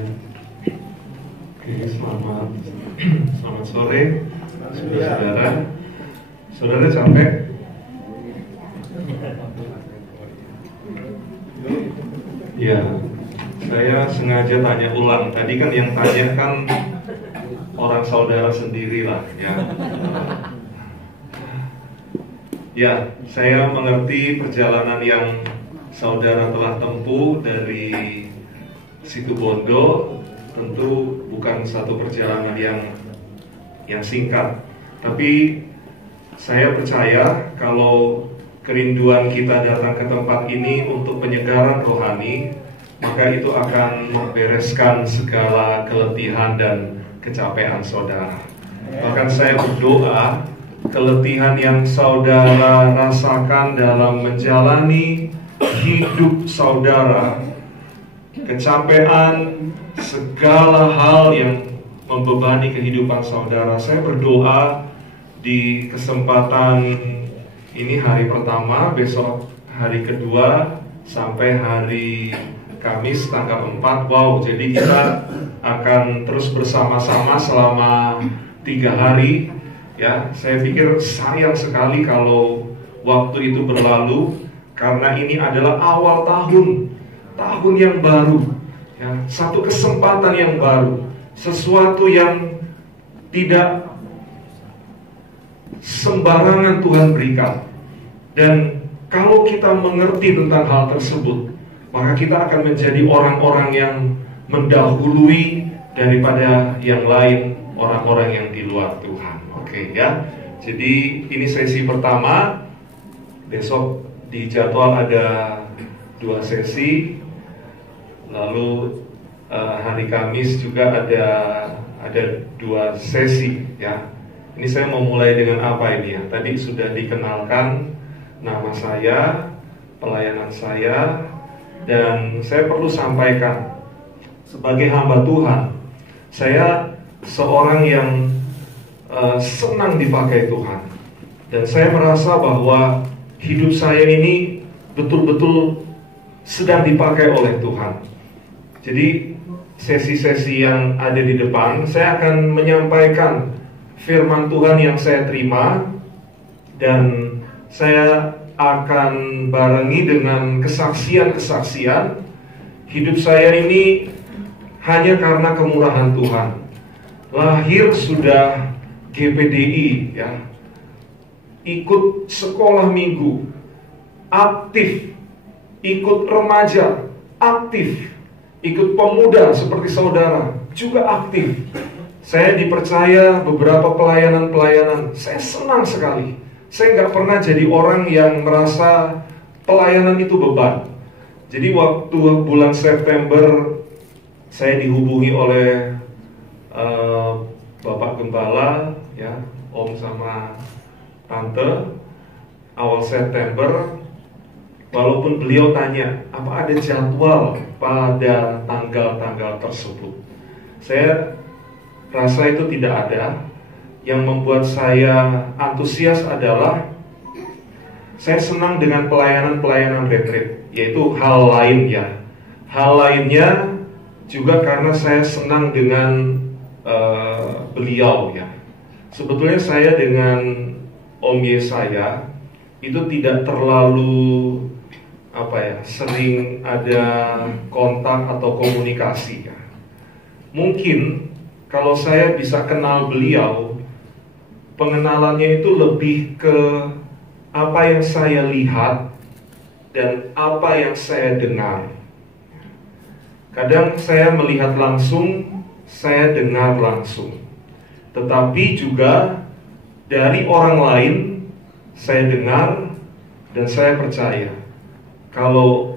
Ya. Oke, selamat sore, saudara-saudara. Saudara capek? Ya, saya sengaja tanya ulang. Tadi kan yang tanya kan orang saudara sendiri lah, ya. Ya, saya mengerti perjalanan yang saudara telah tempuh dari Situbondo. Tentu bukan satu perjalanan yang singkat, tapi saya percaya kalau kerinduan kita datang ke tempat ini untuk penyegaran rohani, maka itu akan membereskan segala keletihan dan kecapean saudara. Bahkan saya berdoa, keletihan yang saudara rasakan dalam menjalani hidup saudara, kecapean, segala hal yang membebani kehidupan saudara, saya berdoa di kesempatan ini, hari pertama, besok hari kedua, sampai hari Kamis tanggal 4. Wow, jadi kita akan terus bersama-sama selama 3 hari. Ya, saya pikir sayang sekali kalau waktu itu berlalu, karena ini adalah awal tahun yang baru, ya, satu kesempatan yang baru, sesuatu yang tidak sembarangan Tuhan berikan. Dan kalau kita mengerti tentang hal tersebut, maka kita akan menjadi orang-orang yang mendahului daripada yang lain, orang-orang yang di luar Tuhan. Oke, ya. Jadi ini sesi pertama. Besok di jadwal ada 2 sesi. Lalu hari Kamis juga ada 2 sesi, ya. Ini saya mau mulai dengan apa ini ya? Tadi sudah dikenalkan nama saya, pelayanan saya, dan saya perlu sampaikan sebagai hamba Tuhan, saya seorang yang senang dipakai Tuhan, dan saya merasa bahwa hidup saya ini betul-betul sedang dipakai oleh Tuhan. Jadi sesi-sesi yang ada di depan, saya akan menyampaikan firman Tuhan yang saya terima, dan saya akan barengi dengan kesaksian-kesaksian. Hidup saya ini hanya karena kemurahan Tuhan. Lahir sudah GPDI, ya, ikut sekolah minggu, aktif, ikut remaja, aktif, ikut pemuda seperti saudara, juga aktif. Saya dipercaya beberapa pelayanan-pelayanan. Saya senang sekali. Saya nggak pernah jadi orang yang merasa pelayanan itu beban. Jadi waktu bulan September saya dihubungi oleh Bapak Gembala, ya, Om sama Tante, awal September. Walaupun beliau tanya, apa ada jadwal pada tanggal-tanggal tersebut, saya rasa itu tidak ada. Yang membuat saya antusias adalah saya senang dengan pelayanan-pelayanan retreat, yaitu hal lain, ya. Hal lainnya juga karena saya senang dengan beliau, ya. Sebetulnya saya dengan Om Yesaya itu tidak terlalu sering ada kontak atau komunikasi, ya. Mungkin kalau saya bisa kenal beliau, pengenalannya itu lebih ke apa yang saya lihat dan apa yang saya dengar. Kadang saya melihat langsung, saya dengar langsung. Tetapi juga dari orang lain saya dengar, dan saya percaya kalau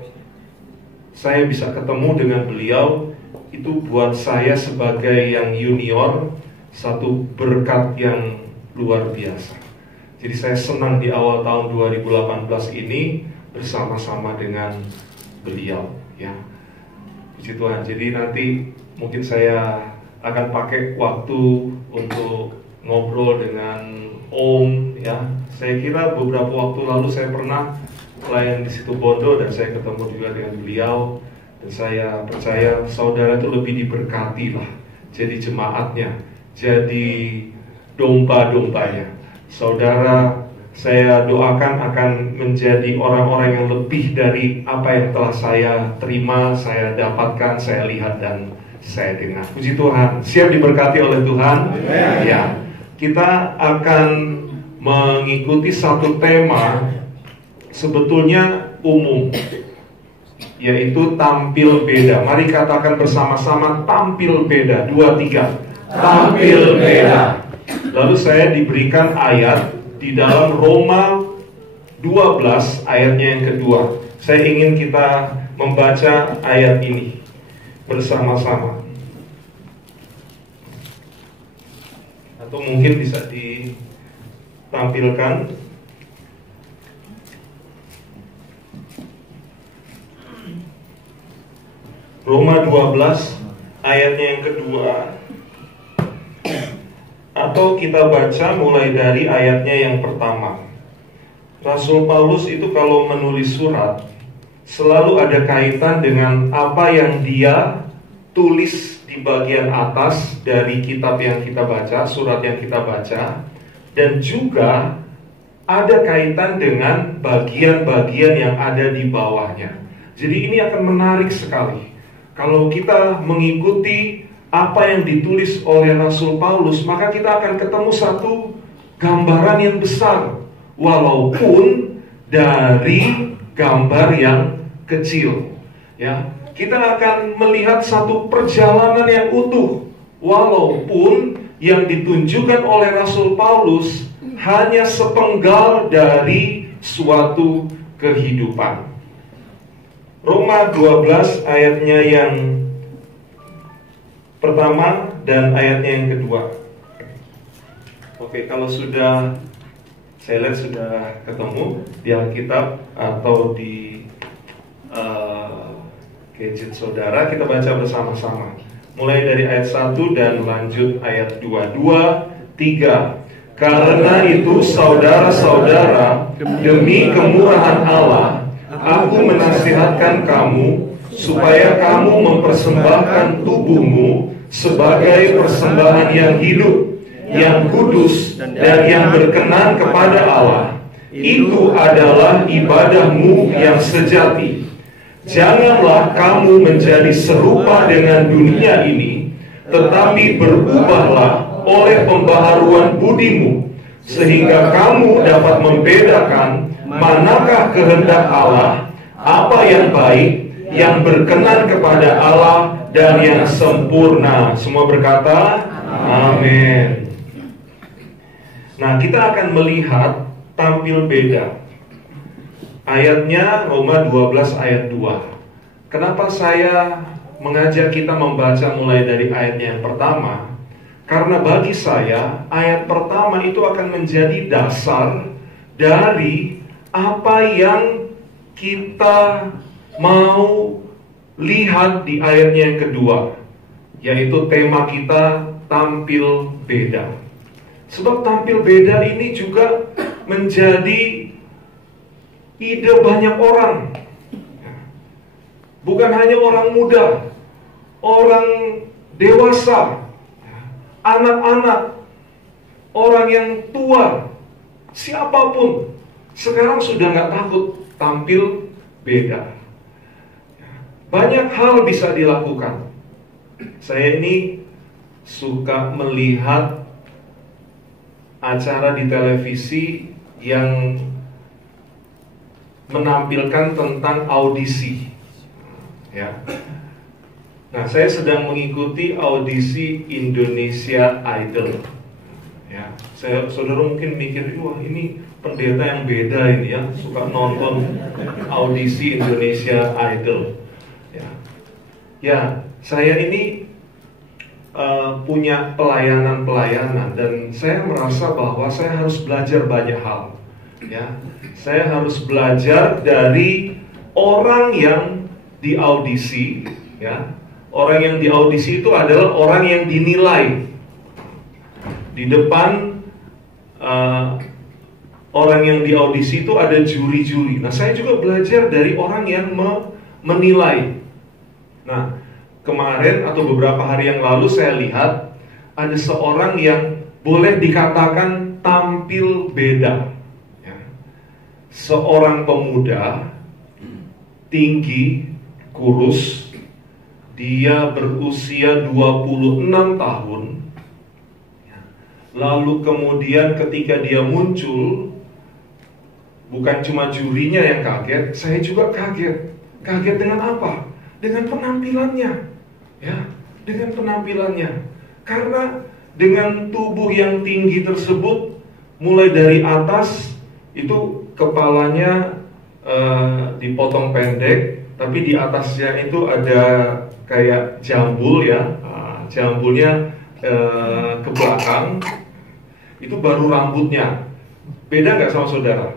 saya bisa ketemu dengan beliau, itu buat saya sebagai yang junior satu berkat yang luar biasa. Jadi saya senang di awal tahun 2018 ini bersama-sama dengan beliau, ya. Puji Tuhan. Jadi nanti mungkin saya akan pakai waktu untuk ngobrol dengan Om, ya. Saya kira beberapa waktu lalu saya pernah pelayan di Situbondo dan saya ketemu juga dengan beliau. Dan saya percaya saudara itu lebih diberkati lah, jadi jemaatnya, jadi domba-dombanya. Saudara, saya doakan akan menjadi orang-orang yang lebih dari apa yang telah saya terima, saya dapatkan, saya lihat, dan saya dengar. Puji Tuhan, siap diberkati oleh Tuhan? Ya, kita akan mengikuti satu tema sebetulnya umum, yaitu tampil beda. Mari katakan bersama-sama, tampil beda. 2, 3. Tampil beda. Lalu saya diberikan ayat di dalam Roma 12 ayatnya yang kedua. Saya ingin kita membaca ayat ini bersama-sama. Atau mungkin bisa ditampilkan. Roma 12 ayatnya yang kedua. Atau kita baca mulai dari ayatnya yang pertama. Rasul Paulus itu kalau menulis surat selalu ada kaitan dengan apa yang dia tulis di bagian atas dari kitab yang kita baca, surat yang kita baca, dan juga ada kaitan dengan bagian-bagian yang ada di bawahnya. Jadi ini akan menarik sekali kalau kita mengikuti apa yang ditulis oleh Rasul Paulus, maka kita akan ketemu satu gambaran yang besar, walaupun dari gambar yang kecil. Ya, kita akan melihat satu perjalanan yang utuh, walaupun yang ditunjukkan oleh Rasul Paulus hanya sepenggal dari suatu kehidupan. Roma 12 ayatnya yang pertama dan ayatnya yang kedua. Oke, kalau sudah, saya lihat sudah ketemu di Alkitab atau di gadget saudara, kita baca bersama-sama. Mulai dari ayat 1 dan lanjut ayat 2. 2, 3. Karena itu saudara-saudara, demi kemurahan Allah, aku menasihatkan kamu supaya kamu mempersembahkan tubuhmu sebagai persembahan yang hidup, yang kudus, dan yang berkenan kepada Allah. Itu adalah ibadahmu yang sejati. Janganlah kamu menjadi serupa dengan dunia ini, tetapi berubahlah oleh pembaharuan budimu, sehingga kamu dapat membedakan manakah kehendak Allah, apa yang baik, yang berkenan kepada Allah, dan yang sempurna. Semua berkata, amin. Nah, kita akan melihat tampil beda. Ayatnya Roma 12 ayat 2. Kenapa saya mengajak kita membaca mulai dari ayatnya yang pertama? Karena bagi saya, ayat pertama itu akan menjadi dasar dari apa yang kita mau lihat di ayatnya yang kedua, yaitu tema kita tampil beda. Sebab tampil beda ini juga menjadi ide banyak orang. Bukan hanya orang muda, orang dewasa, anak-anak, orang yang tua, siapapun sekarang sudah nggak takut tampil beda. Banyak hal bisa dilakukan. Saya ini suka melihat acara di televisi yang menampilkan tentang audisi. Ya. Nah, saya sedang mengikuti audisi Indonesia Idol. Ya, saudara mungkin mikir, wah ini pendeta yang beda ini ya, suka nonton audisi Indonesia Idol. Ya, saya ini punya pelayanan dan saya merasa bahwa saya harus belajar banyak hal. Ya, saya harus belajar dari orang yang diaudisi. Ya, orang yang diaudisi itu adalah orang yang dinilai. Di depan orang yang diaudisi itu ada juri-juri. Nah, saya juga belajar dari orang yang menilai. Nah, kemarin atau beberapa hari yang lalu saya lihat ada seorang yang boleh dikatakan tampil beda, ya. Seorang pemuda, tinggi, kurus, dia berusia 26 tahun. Lalu kemudian ketika dia muncul, bukan cuma jurinya yang kaget, saya juga kaget. Kaget dengan apa? Dengan penampilannya, ya, dengan penampilannya. Karena dengan tubuh yang tinggi tersebut, mulai dari atas itu kepalanya dipotong pendek, tapi di atasnya itu ada kayak jambul, ya. Jambulnya ke belakang. Itu baru rambutnya. Beda nggak sama saudara?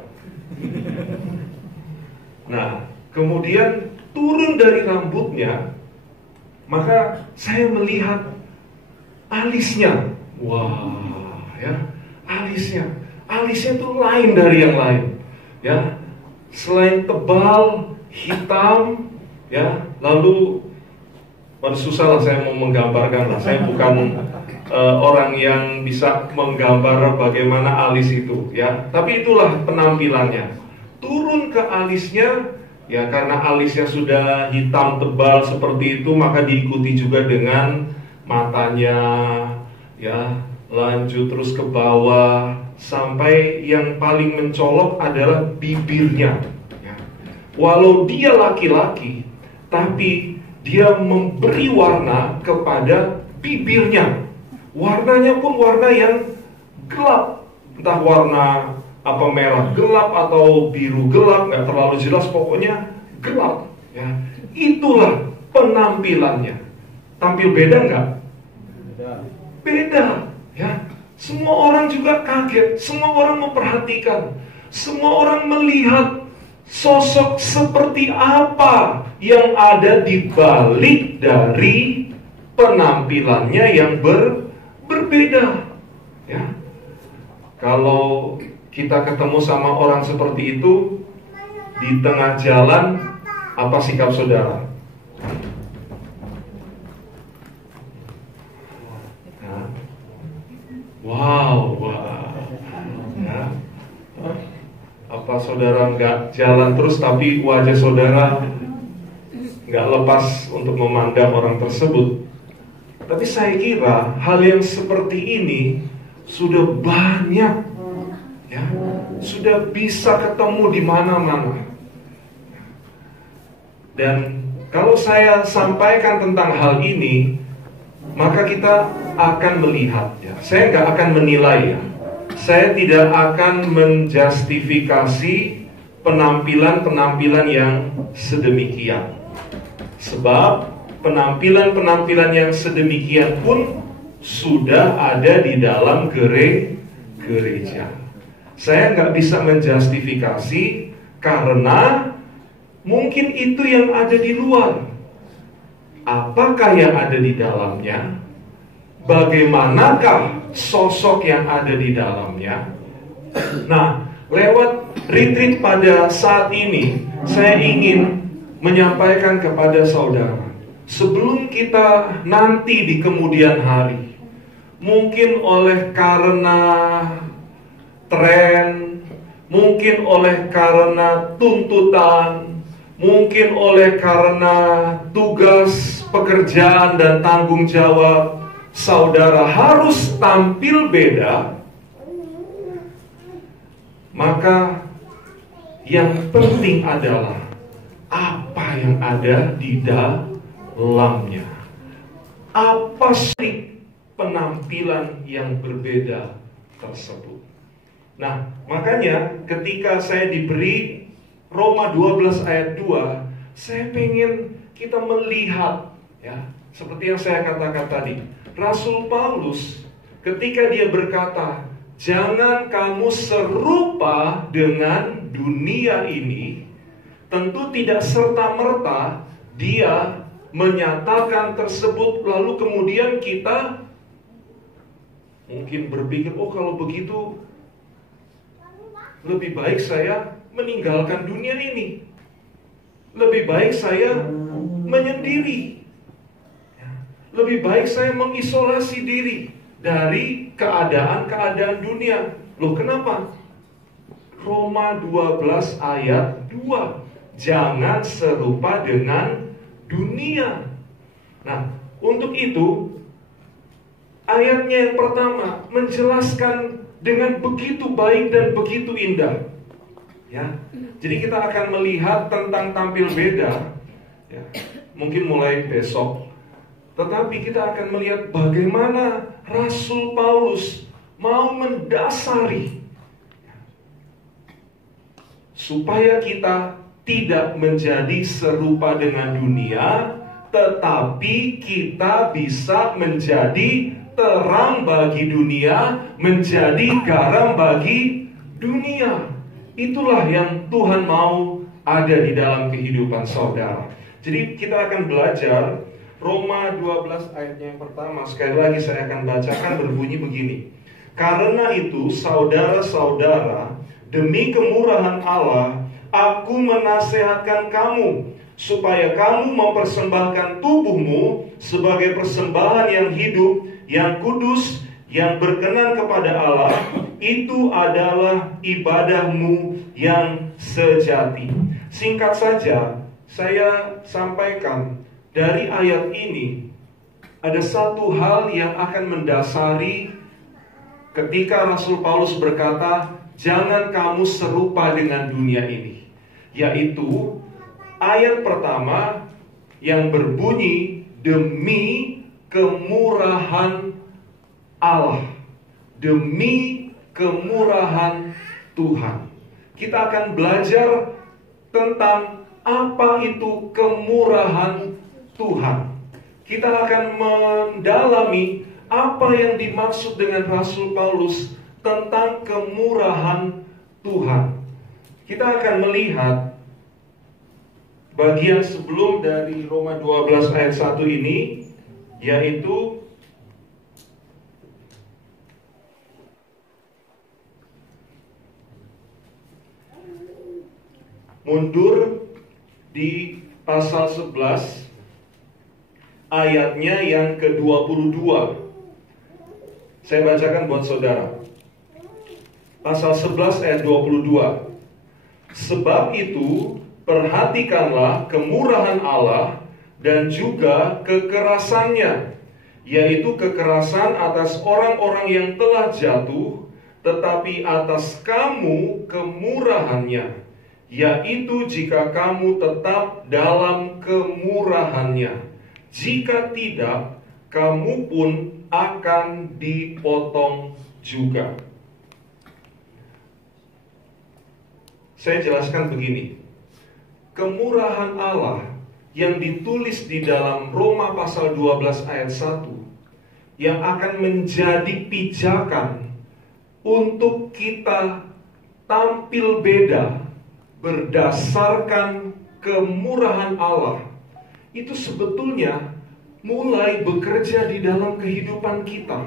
Nah, kemudian turun dari rambutnya, maka saya melihat alisnya. Wah, ya, alisnya tuh lain dari yang lain, ya. Selain tebal, hitam, ya. Lalu susah lah saya mau menggambarkan lah. Saya bukan orang yang bisa menggambar bagaimana alis itu, ya. Tapi itulah penampilannya. Turun ke alisnya, ya, karena alisnya sudah hitam tebal seperti itu, maka diikuti juga dengan matanya, ya. Lanjut terus ke bawah sampai yang paling mencolok adalah bibirnya, ya. Walau dia laki-laki, tapi dia memberi warna kepada bibirnya. Warnanya pun warna yang gelap, entah warna apa, merah gelap atau biru gelap, nggak terlalu jelas, pokoknya gelap, ya. Itulah penampilannya. Tampil beda nggak? Beda, ya. Semua orang juga kaget, semua orang memperhatikan, semua orang melihat sosok seperti apa yang ada di balik dari penampilannya yang berbeda, ya. Kalau kita ketemu sama orang seperti itu di tengah jalan, apa sikap saudara? Wow, ya. Apa saudara nggak jalan terus tapi wajah saudara nggak lepas untuk memandang orang tersebut? Tapi saya kira hal yang seperti ini sudah banyak, ya, sudah bisa ketemu di mana-mana. Dan kalau saya sampaikan tentang hal ini, maka kita akan melihat, ya. Saya nggak akan menilai, ya. Saya tidak akan menjustifikasi penampilan-penampilan yang sedemikian. Sebab penampilan-penampilan yang sedemikian pun sudah ada di dalam gereja. Saya nggak bisa menjustifikasi karena mungkin itu yang ada di luar. Apakah yang ada di dalamnya? Bagaimanakah sosok yang ada di dalamnya? Nah, lewat retreat pada saat ini, saya ingin menyampaikan kepada saudara, sebelum kita nanti di kemudian hari, mungkin oleh karena tren, mungkin oleh karena tuntutan, mungkin oleh karena tugas, pekerjaan, dan tanggung jawab, saudara harus tampil beda. Maka yang penting adalah apa yang ada di dalamnya. Apa sih penampilan yang berbeda tersebut? Nah, makanya ketika saya diberi Roma 12 ayat 2, saya pengen kita melihat, ya, seperti yang saya katakan tadi. Rasul Paulus ketika dia berkata, jangan kamu serupa dengan dunia ini, tentu tidak serta-merta dia menyatakan tersebut lalu kemudian kita mungkin berpikir, oh kalau begitu lebih baik saya meninggalkan dunia ini. Lebih baik saya menyendiri. Lebih baik saya mengisolasi diri dari keadaan-keadaan dunia. Loh, kenapa? Roma 12 ayat 2. Jangan serupa dengan dunia. Nah, untuk itu ayatnya yang pertama menjelaskan dengan begitu baik dan begitu indah. Ya. Jadi kita akan melihat tentang tampil beda, ya, mungkin mulai besok. Tetapi kita akan melihat bagaimana Rasul Paulus mau mendasari supaya kita tidak menjadi serupa dengan dunia, tetapi kita bisa menjadi terang bagi dunia, menjadi garam bagi dunia. Itulah yang Tuhan mau ada di dalam kehidupan saudara. Jadi kita akan belajar Roma 12 ayatnya yang pertama. Sekali lagi saya akan bacakan, berbunyi begini. Karena itu saudara-saudara, demi kemurahan Allah, aku menasehatkan kamu supaya kamu mempersembahkan tubuhmu sebagai persembahan yang hidup, yang kudus, yang berkenan kepada Allah. Itu adalah ibadahmu yang sejati. Singkat saja, saya sampaikan dari ayat ini ada satu hal yang akan mendasari ketika Rasul Paulus berkata, jangan kamu serupa dengan dunia ini. Yaitu ayat pertama yang berbunyi, demi kemurahan Allah, demi kemurahan Tuhan. Kita akan belajar tentang apa itu kemurahan Tuhan. Kita akan mendalami apa yang dimaksud dengan Rasul Paulus tentang kemurahan Tuhan. Kita akan melihat bagian sebelum dari Roma 12 ayat 1 ini, yaitu mundur di pasal 11 ayatnya yang ke-22. Saya bacakan buat saudara. Pasal 11 ayat 22. Sebab itu perhatikanlah kemurahan Allah dan juga kekerasannya, yaitu kekerasan atas orang-orang yang telah jatuh, tetapi atas kamu kemurahannya, yaitu jika kamu tetap dalam kemurahannya. Jika tidak, kamu pun akan dipotong juga. Saya jelaskan begini. Kemurahan Allah yang ditulis di dalam Roma pasal 12 ayat 1, yang akan menjadi pijakan untuk kita tampil beda berdasarkan kemurahan Allah, itu sebetulnya mulai bekerja di dalam kehidupan kita,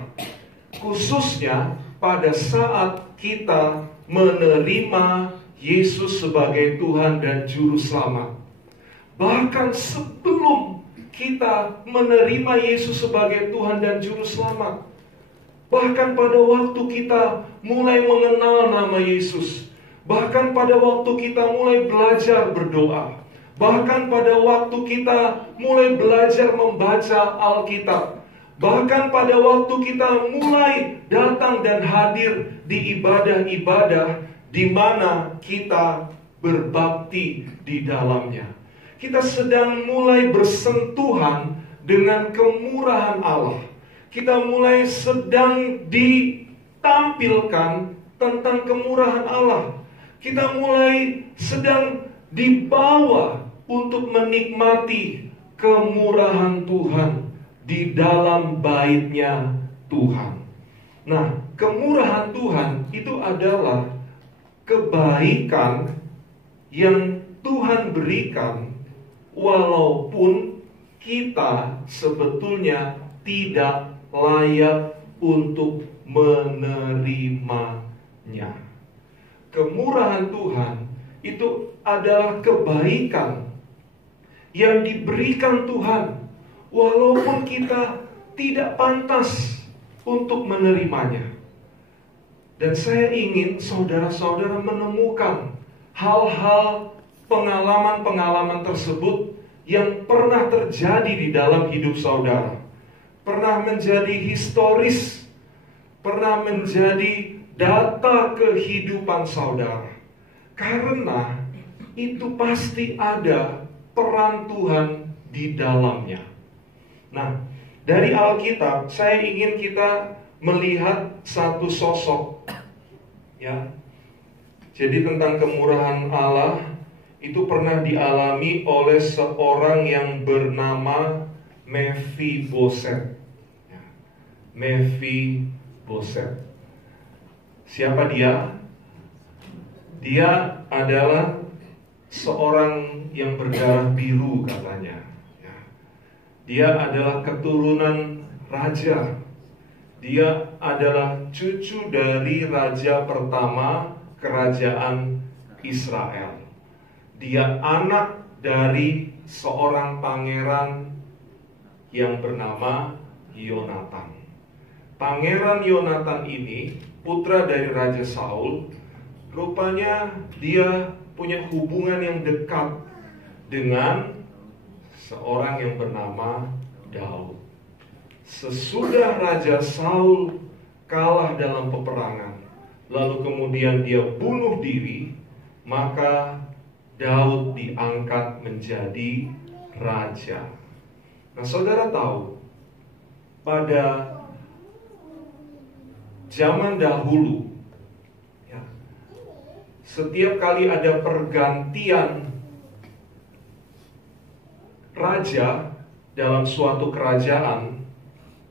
khususnya pada saat kita menerima Yesus sebagai Tuhan dan Juru Selamat. Bahkan sebelum kita menerima Yesus sebagai Tuhan dan Juru Selamat, bahkan pada waktu kita mulai mengenal nama Yesus, bahkan pada waktu kita mulai belajar berdoa, bahkan pada waktu kita mulai belajar membaca Alkitab, bahkan pada waktu kita mulai datang dan hadir di ibadah-ibadah di mana kita berbakti di dalamnya, kita sedang mulai bersentuhan dengan kemurahan Allah. Kita mulai sedang ditampilkan tentang kemurahan Allah. Kita mulai sedang dibawa untuk menikmati kemurahan Tuhan di dalam bait-Nya Tuhan. Nah, kemurahan Tuhan itu adalah kebaikan yang Tuhan berikan walaupun kita sebetulnya tidak layak untuk menerimanya. Kemurahan Tuhan itu adalah kebaikan yang diberikan Tuhan, walaupun kita tidak pantas untuk menerimanya. Dan saya ingin saudara-saudara menemukan hal-hal, pengalaman-pengalaman tersebut yang pernah terjadi di dalam hidup saudara, pernah menjadi historis, pernah menjadi data kehidupan saudara. Karena itu pasti ada peran Tuhan di dalamnya. Nah, dari Alkitab saya ingin kita melihat satu sosok, ya. Jadi tentang kemurahan Allah itu pernah dialami oleh seorang yang bernama Mephiboset. Ya. Mephiboset. Siapa dia? Dia adalah seorang yang berdarah biru katanya. Ya. Dia adalah keturunan raja. Dia adalah cucu dari raja pertama kerajaan Israel. Dia anak dari seorang pangeran yang bernama Yonatan. Pangeran Yonatan ini putra dari Raja Saul. Rupanya dia punya hubungan yang dekat dengan seorang yang bernama Daud. Sesudah Raja Saul kalah dalam peperangan, lalu kemudian dia bunuh diri, maka Daud diangkat menjadi raja. Nah, saudara tahu, pada zaman dahulu, ya, setiap kali ada pergantian raja dalam suatu kerajaan,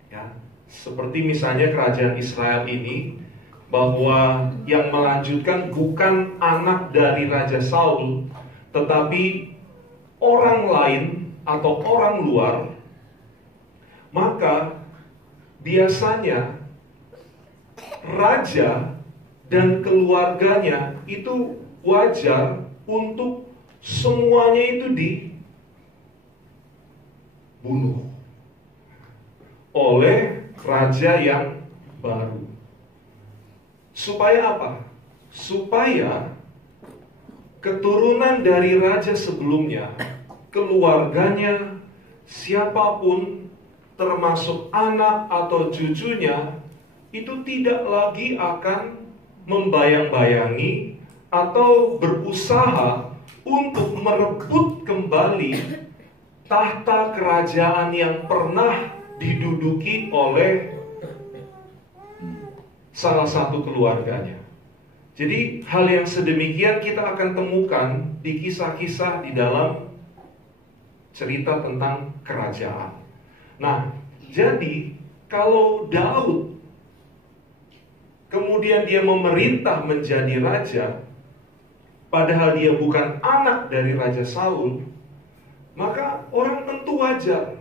ya, seperti misalnya kerajaan Israel ini, bahwa yang melanjutkan bukan anak dari Raja Saul, tetapi orang lain atau orang luar, maka biasanya raja dan keluarganya itu wajar untuk semuanya itu dibunuh oleh raja yang baru. Supaya apa? Supaya keturunan dari raja sebelumnya, keluarganya, siapapun, termasuk anak atau cucunya, itu tidak lagi akan membayang-bayangi atau berusaha untuk merebut kembali tahta kerajaan yang pernah diduduki oleh salah satu keluarganya. Jadi hal yang sedemikian kita akan temukan di kisah-kisah di dalam cerita tentang kerajaan. Nah, jadi kalau Daud kemudian dia memerintah menjadi raja, padahal dia bukan anak dari Raja Saul, maka orang tentu wajar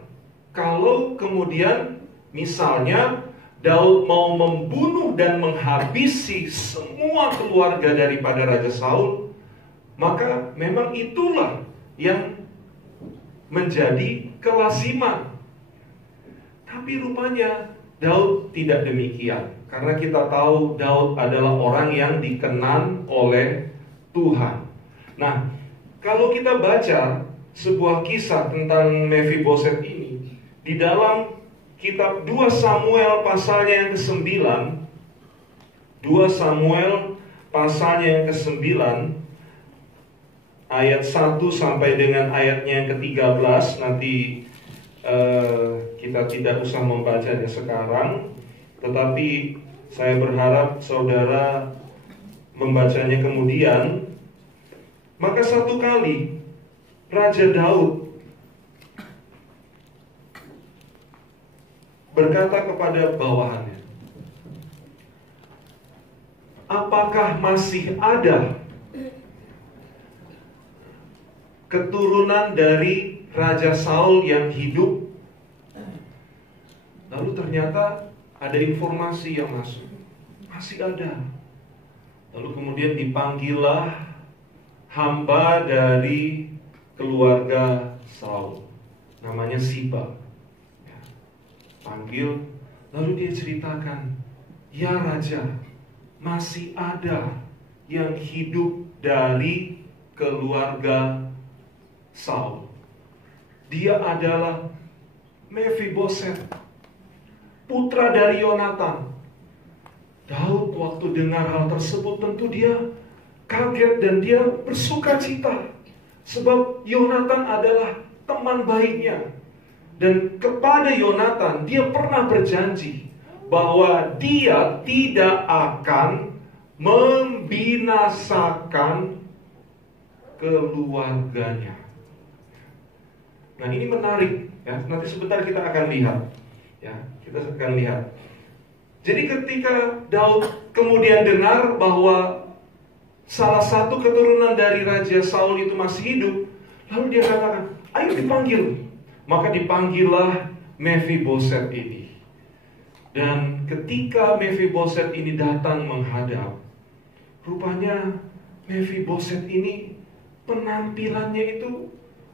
kalau kemudian misalnya Daud mau membunuh dan menghabisi semua keluarga daripada Raja Saul, maka memang itulah yang menjadi kelaziman. Tapi rupanya Daud tidak demikian, karena kita tahu Daud adalah orang yang dikenan oleh Tuhan. Nah, kalau kita baca sebuah kisah tentang Mephiboset ini di dalam kitab 2 Samuel pasalnya yang ke-9, 2 Samuel pasalnya yang ke-9 ayat 1 sampai dengan ayatnya yang ke-13. Nanti kita tidak usah membacanya sekarang, tetapi saya berharap saudara membacanya kemudian. Maka satu kali Raja Daud berkata kepada bawahannya, apakah masih ada keturunan dari Raja Saul yang hidup? Lalu ternyata ada informasi yang masuk, masih ada. Lalu kemudian dipanggillah hamba dari keluarga Saul, namanya Siba. Ya, panggil, lalu dia ceritakan, ya Raja, masih ada yang hidup dari keluarga Saul. Dia adalah Mephiboset, putra dari Yonatan. Daud waktu dengar hal tersebut tentu dia kaget dan dia bersuka cita. Sebab Yonatan adalah teman baiknya. Dan kepada Yonatan dia pernah berjanji bahwa dia tidak akan membinasakan keluarganya. Nah, ini menarik ya. Nanti sebentar kita akan lihat. Ya, kita akan lihat. Jadi ketika Daud kemudian dengar bahwa salah satu keturunan dari Raja Saul itu masih hidup, lalu dia katakan, ayo dipanggil. Maka dipanggillah Mephiboset ini. Dan ketika Mephiboset ini datang menghadap, rupanya Mephiboset ini penampilannya itu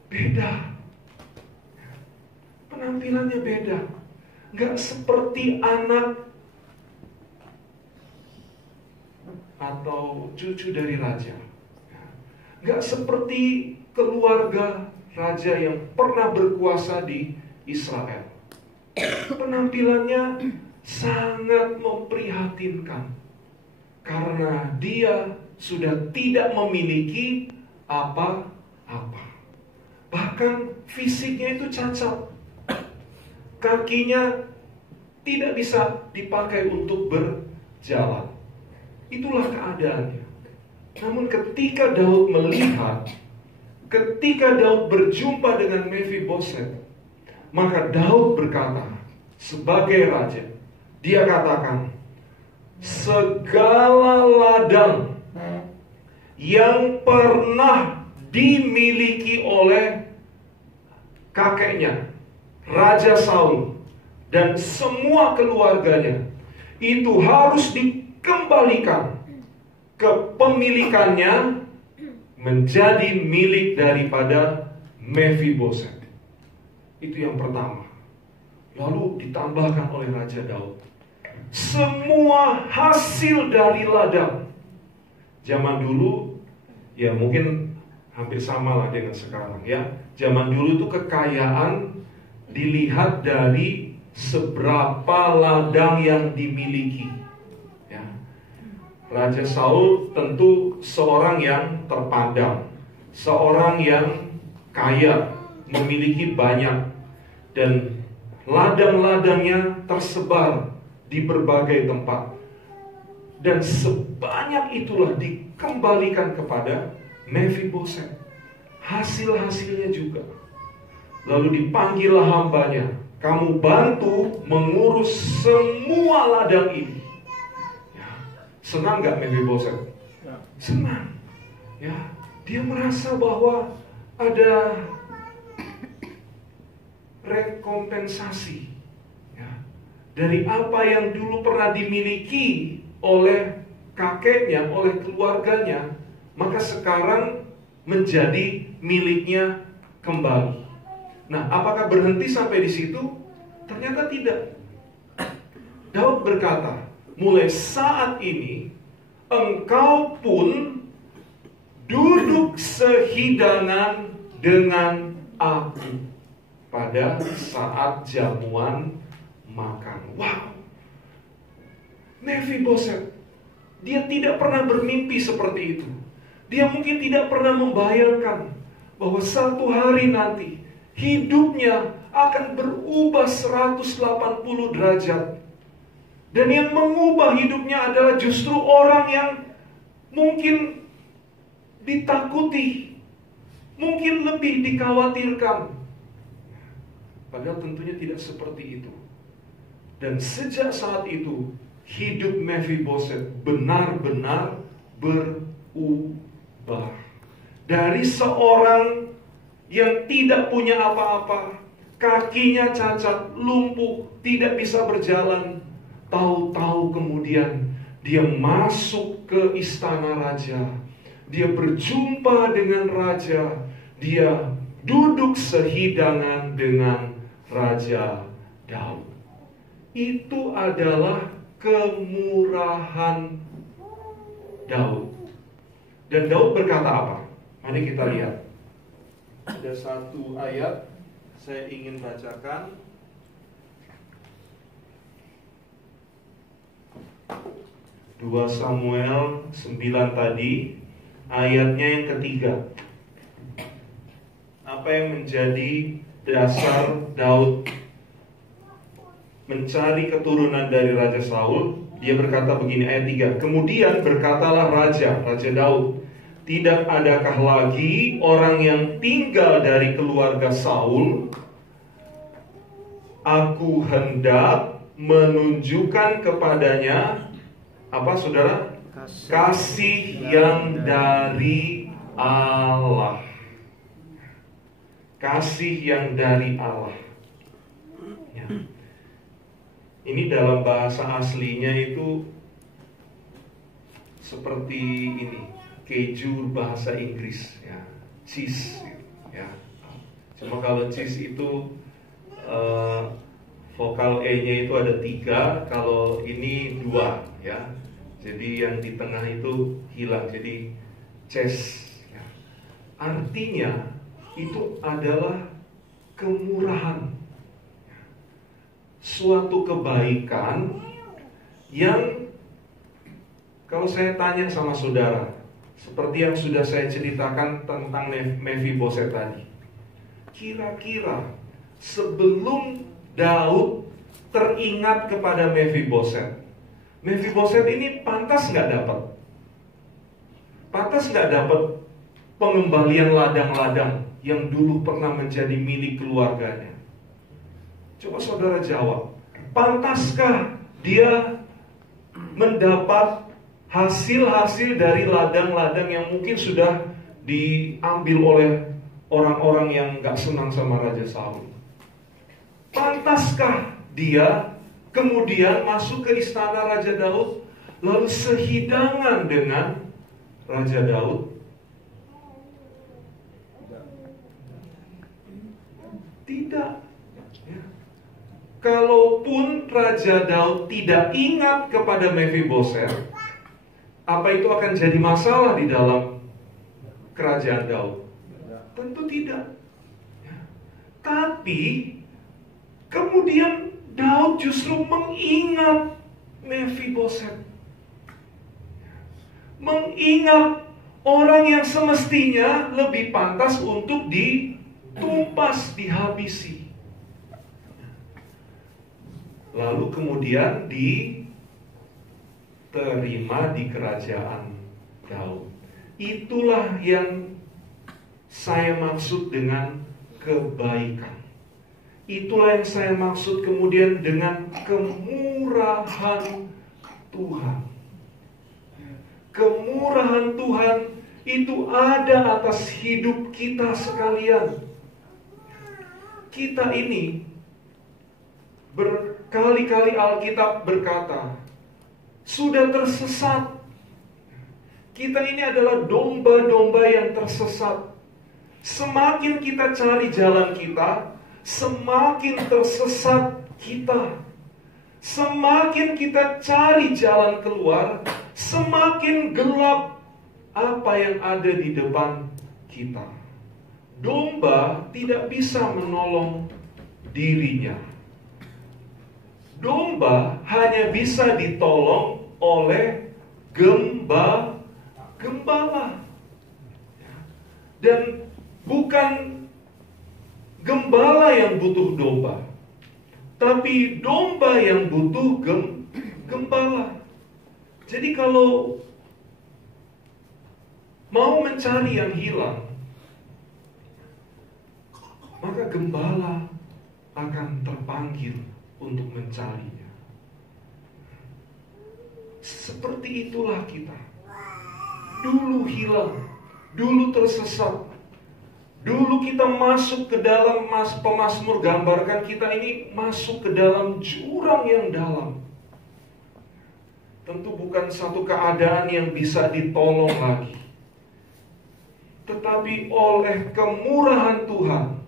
beda. Penampilannya beda. Gak seperti anak atau cucu dari raja. Gak seperti keluarga raja yang pernah berkuasa di Israel. Penampilannya sangat memprihatinkan. Karena dia sudah tidak memiliki apa-apa. Bahkan fisiknya itu cacat. Kakinya tidak bisa dipakai untuk berjalan. Itulah keadaannya. Namun ketika Daud melihat, ketika Daud berjumpa dengan Mephiboset, maka Daud berkata, sebagai raja, dia katakan, segala ladang yang pernah dimiliki oleh kakeknya, Raja Saul, dan semua keluarganya, itu harus dikembalikan kepemilikannya menjadi milik daripada Mephiboset. Itu yang pertama. Lalu ditambahkan oleh Raja Daud, semua hasil dari ladang. Zaman dulu, ya mungkin hampir sama lah dengan sekarang ya. Zaman dulu itu kekayaan dilihat dari seberapa ladang yang dimiliki. Ya. Raja Saul tentu seorang yang terpandang, seorang yang kaya, memiliki banyak, dan ladang-ladangnya tersebar di berbagai tempat. Dan sebanyak itulah dikembalikan kepada Mephiboset. Hasil-hasilnya juga. Lalu dipanggillah hambanya, kamu bantu mengurus semua ladang ini. Ya. Senang gak Mephiboset? Senang. Ya, dia merasa bahwa ada rekompensasi ya, dari apa yang dulu pernah dimiliki oleh kakeknya, oleh keluarganya, maka sekarang menjadi miliknya kembali. Nah, apakah berhenti sampai di situ? Ternyata tidak. Daud berkata, mulai saat ini engkau pun duduk sehidangan dengan aku pada saat jamuan makan. Wow. Mephiboset, dia tidak pernah bermimpi seperti itu. Dia mungkin tidak pernah membayangkan bahwa satu hari nanti hidupnya akan berubah 180 derajat. Dan yang mengubah hidupnya adalah justru orang yang mungkin ditakuti, mungkin lebih dikhawatirkan. Padahal tentunya tidak seperti itu. Dan sejak saat itu, hidup Mephiboset benar-benar berubah. Dari seorang yang tidak punya apa-apa, kakinya cacat, lumpuh, tidak bisa berjalan, tahu-tahu kemudian dia masuk ke istana raja. Dia berjumpa dengan raja. dia duduk sehidangan dengan Raja Daud. Itu adalah kemurahan Daud. Dan Daud berkata apa? Mari kita lihat. Ada satu ayat saya ingin bacakan. 2 Samuel 9 tadi, ayatnya yang ketiga. Apa yang menjadi dasar Daud mencari keturunan dari Raja Saul? Dia berkata begini, ayat 3. Kemudian berkatalah Raja Daud, tidak adakah lagi orang yang tinggal dari keluarga Saul? Aku hendak menunjukkan kepadanya apa, saudara? Kasih yang dari Allah. Kasih yang dari Allah. Ya. Ini dalam bahasa aslinya itu seperti ini, keju bahasa Inggris, ya, cheese, ya. Cuma kalau cheese itu vokal E-nya itu ada 3, kalau ini 2, ya. Jadi yang di tengah itu hilang, jadi cheese, ya. Artinya itu adalah kemurahan, suatu kebaikan yang, kalau saya tanya sama saudara, seperti yang sudah saya ceritakan tentang Mephiboset tadi, kira-kira sebelum Daud teringat kepada Mephiboset ini pantas nggak dapat? Pantas nggak dapat pengembalian ladang-ladang yang dulu pernah menjadi milik keluarganya? Coba saudara jawab, pantaskah dia mendapat hasil-hasil dari ladang-ladang yang mungkin sudah diambil oleh orang-orang yang gak senang sama Raja Saul? Pantaskah dia kemudian masuk ke istana Raja Daud, lalu sehidangan dengan Raja Daud? Tidak. Ya. Kalaupun Raja Daud tidak ingat kepada Mephiboset, apa itu akan jadi masalah di dalam kerajaan Daud? Tentu tidak. Ya. Tapi kemudian Daud justru mengingat Mephiboset, mengingat orang yang semestinya lebih pantas untuk ditumpas, dihabisi. Lalu kemudian diterima di kerajaan Daud. Itulah yang saya maksud dengan kebaikan. Itulah yang saya maksud kemudian dengan kemurahan Tuhan. Kemurahan Tuhan itu ada atas hidup kita sekalian. Kita ini berkali-kali Alkitab berkata, sudah tersesat. Kita ini adalah domba-domba yang tersesat. Semakin kita cari jalan kita, semakin tersesat kita. Semakin kita cari jalan keluar, semakin gelap apa yang ada di depan kita. Domba tidak bisa menolong dirinya. Domba hanya bisa ditolong oleh gembala. Dan bukan gembala yang butuh domba, tapi domba yang butuh gembala. Jadi kalau mau mencari yang hilang, maka gembala akan terpanggil untuk mencarinya. Seperti itulah kita. Dulu hilang, dulu tersesat, dulu kita masuk ke dalam, pemazmur gambarkan kita ini masuk ke dalam jurang yang dalam. Tentu bukan satu keadaan yang bisa ditolong lagi. tetapi oleh kemurahan Tuhan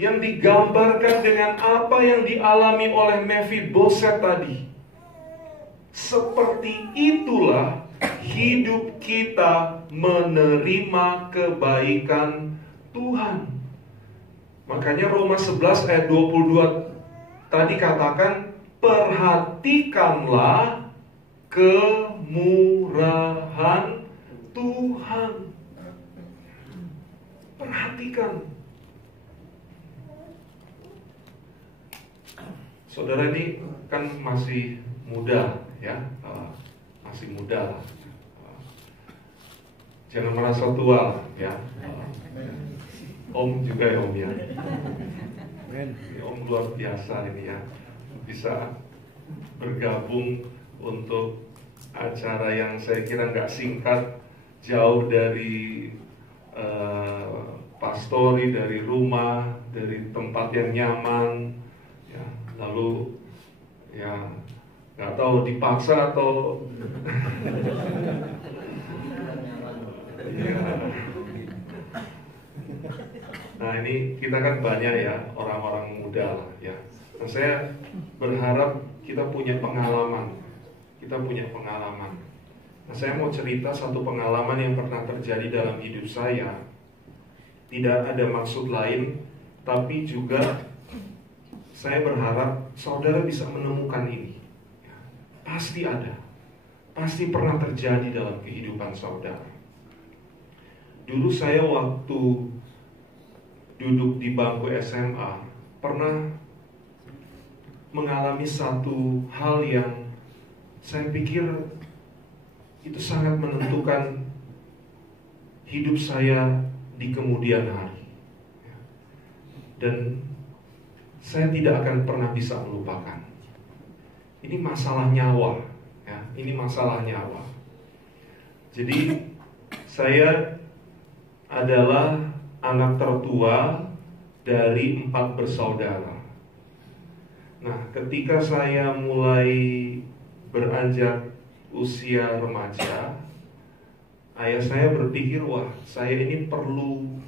yang digambarkan dengan apa yang dialami oleh Mephiboset tadi. Seperti itulah hidup kita menerima kebaikan Tuhan. Makanya Roma 11 ayat 22 tadi katakan, perhatikanlah kemurahan Tuhan. Perhatikan. Saudara ini kan masih muda, ya, masih muda lah. Jangan merasa tua, ya. Om juga ya, Om ya. Om luar biasa ini ya, bisa bergabung untuk acara yang saya kira nggak singkat, jauh dari pastori, dari rumah, dari tempat yang nyaman, ya. Lalu ya nggak tahu dipaksa atau ya. Nah ini kita kan banyak ya orang-orang muda lah ya. Nah, saya berharap kita punya pengalaman. Nah, saya mau cerita satu pengalaman yang pernah terjadi dalam hidup saya. Tidak ada maksud lain, tapi juga saya berharap saudara bisa menemukan ini. Pasti ada, pasti pernah terjadi dalam kehidupan saudara. Dulu saya waktu duduk di bangku SMA pernah mengalami satu hal yang saya pikir itu sangat menentukan hidup saya di kemudian hari, dan saya tidak akan pernah bisa melupakan. Ini masalah nyawa, ya. Ini masalah nyawa. Jadi saya adalah anak tertua dari 4 bersaudara. Nah, ketika saya mulai beranjak usia remaja, ayah saya berpikir, wah, saya ini perlu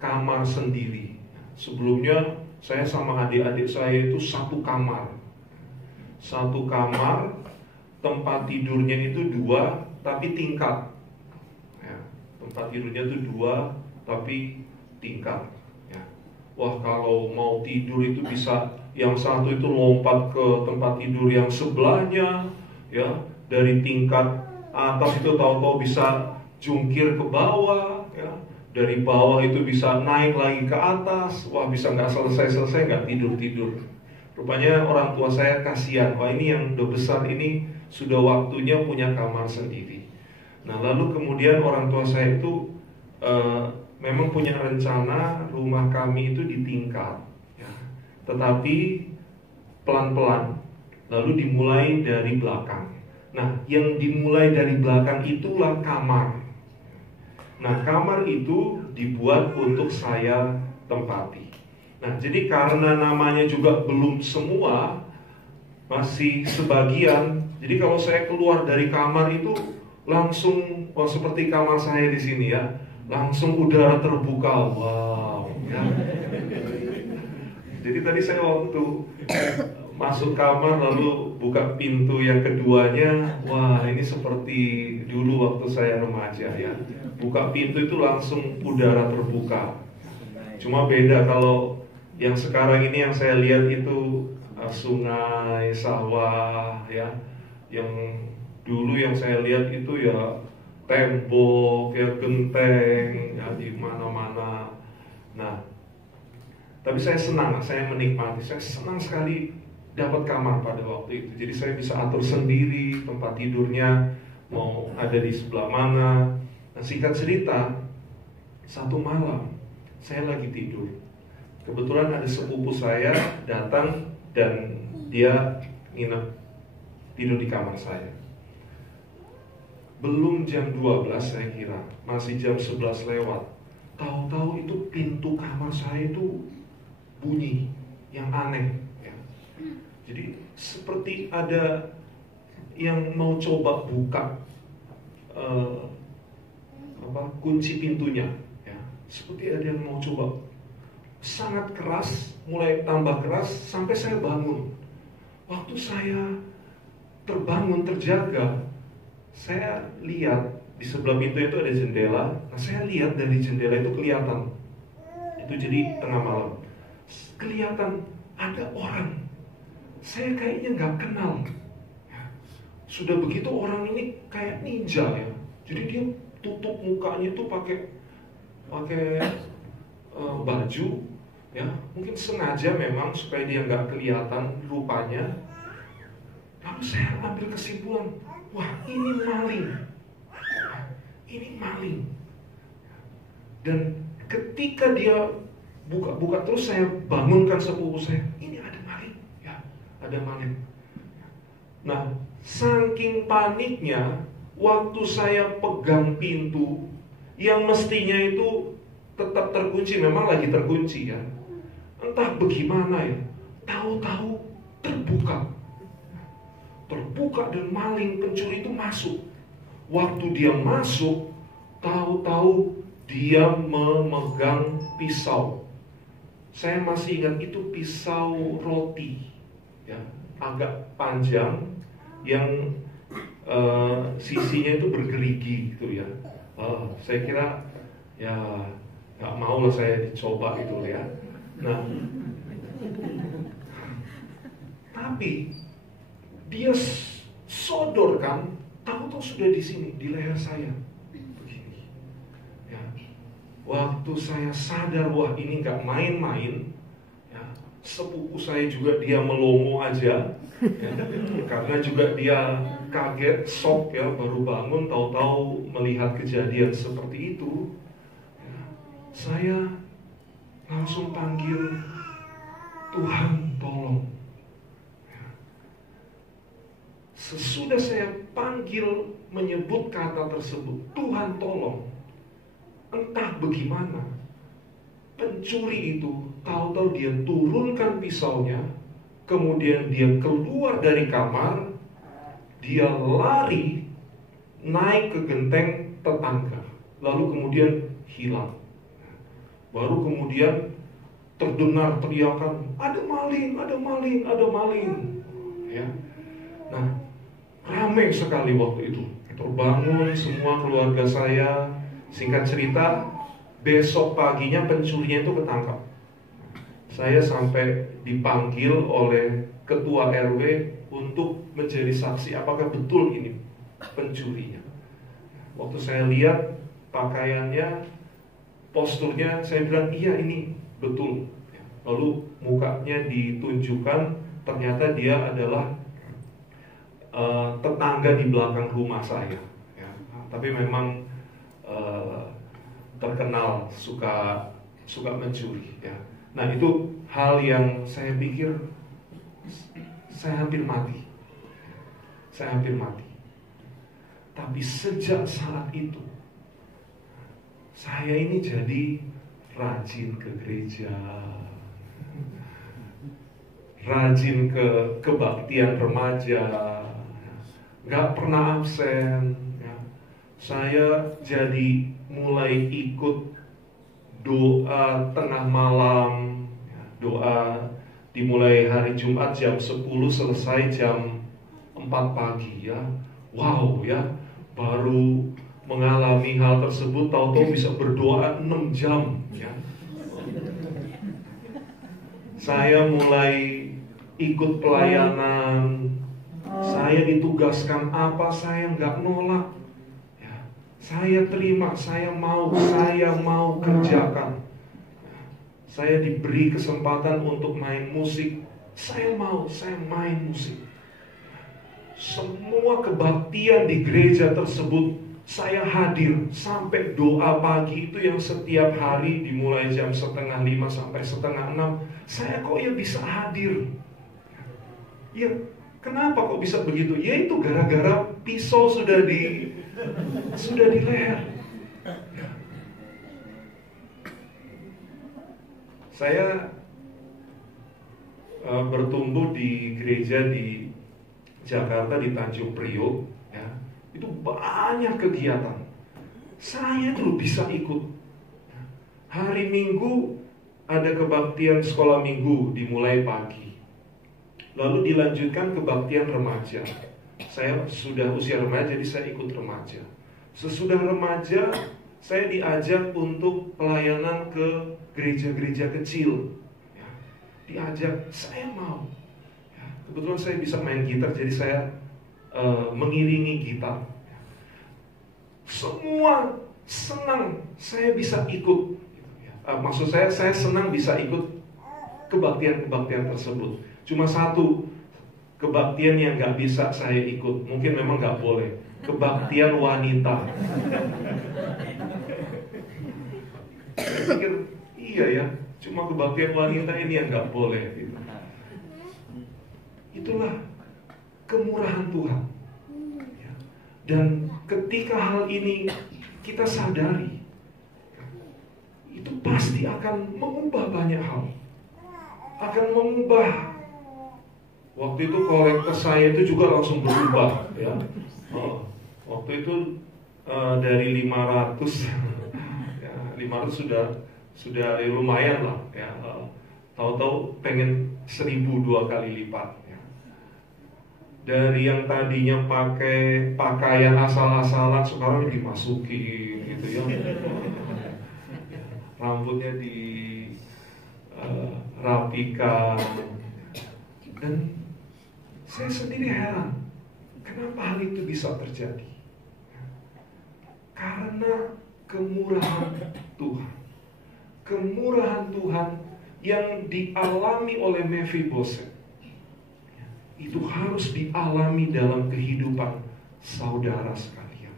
kamar sendiri. Sebelumnya saya sama adik-adik saya itu satu kamar, tempat tidurnya itu 2, tapi tingkat. Ya, tempat tidurnya itu 2, tapi tingkat, ya. Wah, kalau mau tidur itu bisa yang satu itu lompat ke tempat tidur yang sebelahnya, ya, dari tingkat atas itu tahu-tahu bisa jungkir ke bawah, ya, dari bawah itu bisa naik lagi ke atas. Wah, bisa nggak selesai nggak tidur. Rupanya orang tua saya kasihan, wah ini yang udah besar ini sudah waktunya punya kamar sendiri. Nah, lalu kemudian orang tua saya itu memang punya rencana rumah kami itu di tingkat, ya. Tetapi pelan-pelan, lalu dimulai dari belakang. Nah, yang dimulai dari belakang itulah kamar. Nah, kamar itu dibuat untuk saya tempati. Nah, jadi karena namanya juga belum semua, masih sebagian. Jadi kalau saya keluar dari kamar itu langsung, oh, seperti kamar saya di sini ya, langsung udara terbuka, wow, ya. Jadi tadi saya waktu masuk kamar lalu buka pintu yang keduanya, wah ini seperti dulu waktu saya remaja ya. Buka pintu itu langsung udara terbuka. Cuma beda kalau yang sekarang ini yang saya lihat itu sungai, sawah ya. Yang dulu yang saya lihat itu ya tembok, ya genteng, ya di mana-mana. Nah, tapi saya senang, saya menikmati, saya senang sekali dapat kamar pada waktu itu. Jadi saya bisa atur sendiri tempat tidurnya, mau ada di sebelah mana. Nah, singkat cerita, satu malam saya lagi tidur. Kebetulan ada sepupu saya datang dan dia nginep tidur di kamar saya. Belum jam 12 saya kira, masih jam 11 lewat. Tahu-tahu itu pintu kamar saya itu bunyi yang aneh ya. Jadi seperti ada yang mau coba buka kunci pintunya, ya. Seperti ada yang mau coba. Sangat keras, mulai tambah keras sampai saya bangun. Waktu saya terbangun, terjaga, saya lihat di sebelah pintu itu ada jendela. Nah, saya lihat dari jendela itu kelihatan. Itu jadi tengah malam. Kelihatan ada orang. Saya kayaknya nggak kenal. Sudah begitu orang ini kayak ninja ya. Jadi dia tutup mukanya itu pakai baju, ya. Mungkin sengaja memang supaya dia nggak kelihatan rupanya. Lalu saya ambil kesimpulan, wah ini maling. Ini maling. Dan ketika dia buka terus saya bangunkan sepupu saya, ini ada maling, ya, ada maling. Nah, saking paniknya, waktu saya pegang pintu yang mestinya itu tetap terkunci, memang lagi terkunci ya. Entah bagaimana ya, tahu-tahu terbuka dan maling pencuri itu masuk. Waktu dia masuk, tahu-tahu dia memegang pisau. Saya masih ingat itu pisau roti, ya, agak panjang, yang sisinya itu bergerigi gitu ya. Saya kira ya nggak mau lah saya dicoba gitu ya. Nah, tapi dia sodorkan, tahu-tahu sudah di sini di leher saya begini. Ya, waktu saya sadar wah ini nggak main-main. Sepupu saya juga dia melongo aja, ya, karena juga dia kaget, shock ya, baru bangun tahu-tahu melihat kejadian seperti itu. Ya, saya langsung panggil, Tuhan tolong. Ya. Sesudah saya panggil menyebut kata tersebut, Tuhan tolong, entah bagaimana pencuri itu tahu-tahu dia turunkan pisaunya, kemudian dia keluar dari kamar, dia lari naik ke genteng tetangga, lalu kemudian hilang. Baru kemudian terdengar teriakan, ada maling, ada maling, ada maling. Ya. Nah, ramai sekali waktu itu. Terbangun semua keluarga saya. Singkat cerita, besok paginya pencurinya itu ketangkap. Saya sampai dipanggil oleh ketua RW untuk menjadi saksi apakah betul ini pencurinya. Waktu saya lihat pakaiannya, posturnya, saya bilang iya ini betul. Lalu mukanya ditunjukkan, ternyata dia adalah tetangga di belakang rumah saya. Ya, tapi memang terkenal suka mencuri. Ya. Nah itu hal yang saya pikir saya hampir mati. Tapi sejak saat itu saya ini jadi rajin ke gereja, rajin ke kebaktian remaja, gak pernah absen. Ya. Saya jadi mulai ikut doa tengah malam, doa dimulai hari Jumat jam 10 selesai jam 4 pagi ya. Wow ya, baru mengalami hal tersebut tahu-tahu bisa berdoa 6 jam ya. Saya mulai ikut pelayanan, saya ditugaskan apa saya nggak nolak. Saya terima, saya mau kerjakan. Saya diberi kesempatan untuk main musik, saya main musik. Semua kebaktian di gereja tersebut saya hadir, sampai doa pagi itu yang setiap hari dimulai jam 4:30 sampai 5:30, saya kok ya bisa hadir. Ya, kenapa kok bisa begitu? Ya itu gara-gara pisau sudah di leher. Saya bertumbuh di gereja di Jakarta di Tanjung Priok, ya. Itu banyak kegiatan. saya tuh bisa ikut. Hari Minggu ada kebaktian sekolah minggu dimulai pagi. Lalu dilanjutkan kebaktian remaja. Saya sudah usia remaja, jadi saya ikut remaja. Sesudah remaja, saya diajak untuk pelayanan ke gereja-gereja kecil. Ya, diajak, saya mau. Ya, kebetulan saya bisa main gitar, jadi saya mengiringi gitar. Ya. Semua senang saya bisa ikut. Maksud saya senang bisa ikut kebaktian-kebaktian tersebut. Cuma satu kebaktian yang gak bisa saya ikut, mungkin memang gak boleh, kebaktian wanita. Saya pikir, iya ya, cuma kebaktian wanita ini yang gak boleh gitu. Itulah kemurahan Tuhan. Dan ketika hal ini kita sadari, itu pasti akan mengubah banyak hal. Akan mengubah. Waktu itu kolektor saya itu juga langsung berubah, ya. Waktu itu dari 500 ya, 500 sudah lumayan lah, ya. Tahu-tahu pengen 1000 2 kali lipat, ya. Dari yang tadinya pakai pakaian asal-asalan sekarang dimasukin gitu ya. Rambutnya dirapikan. Dan saya sendiri heran, kenapa hal itu bisa terjadi? Karena kemurahan Tuhan. Kemurahan Tuhan yang dialami oleh Mephiboset itu harus dialami dalam kehidupan saudara sekalian.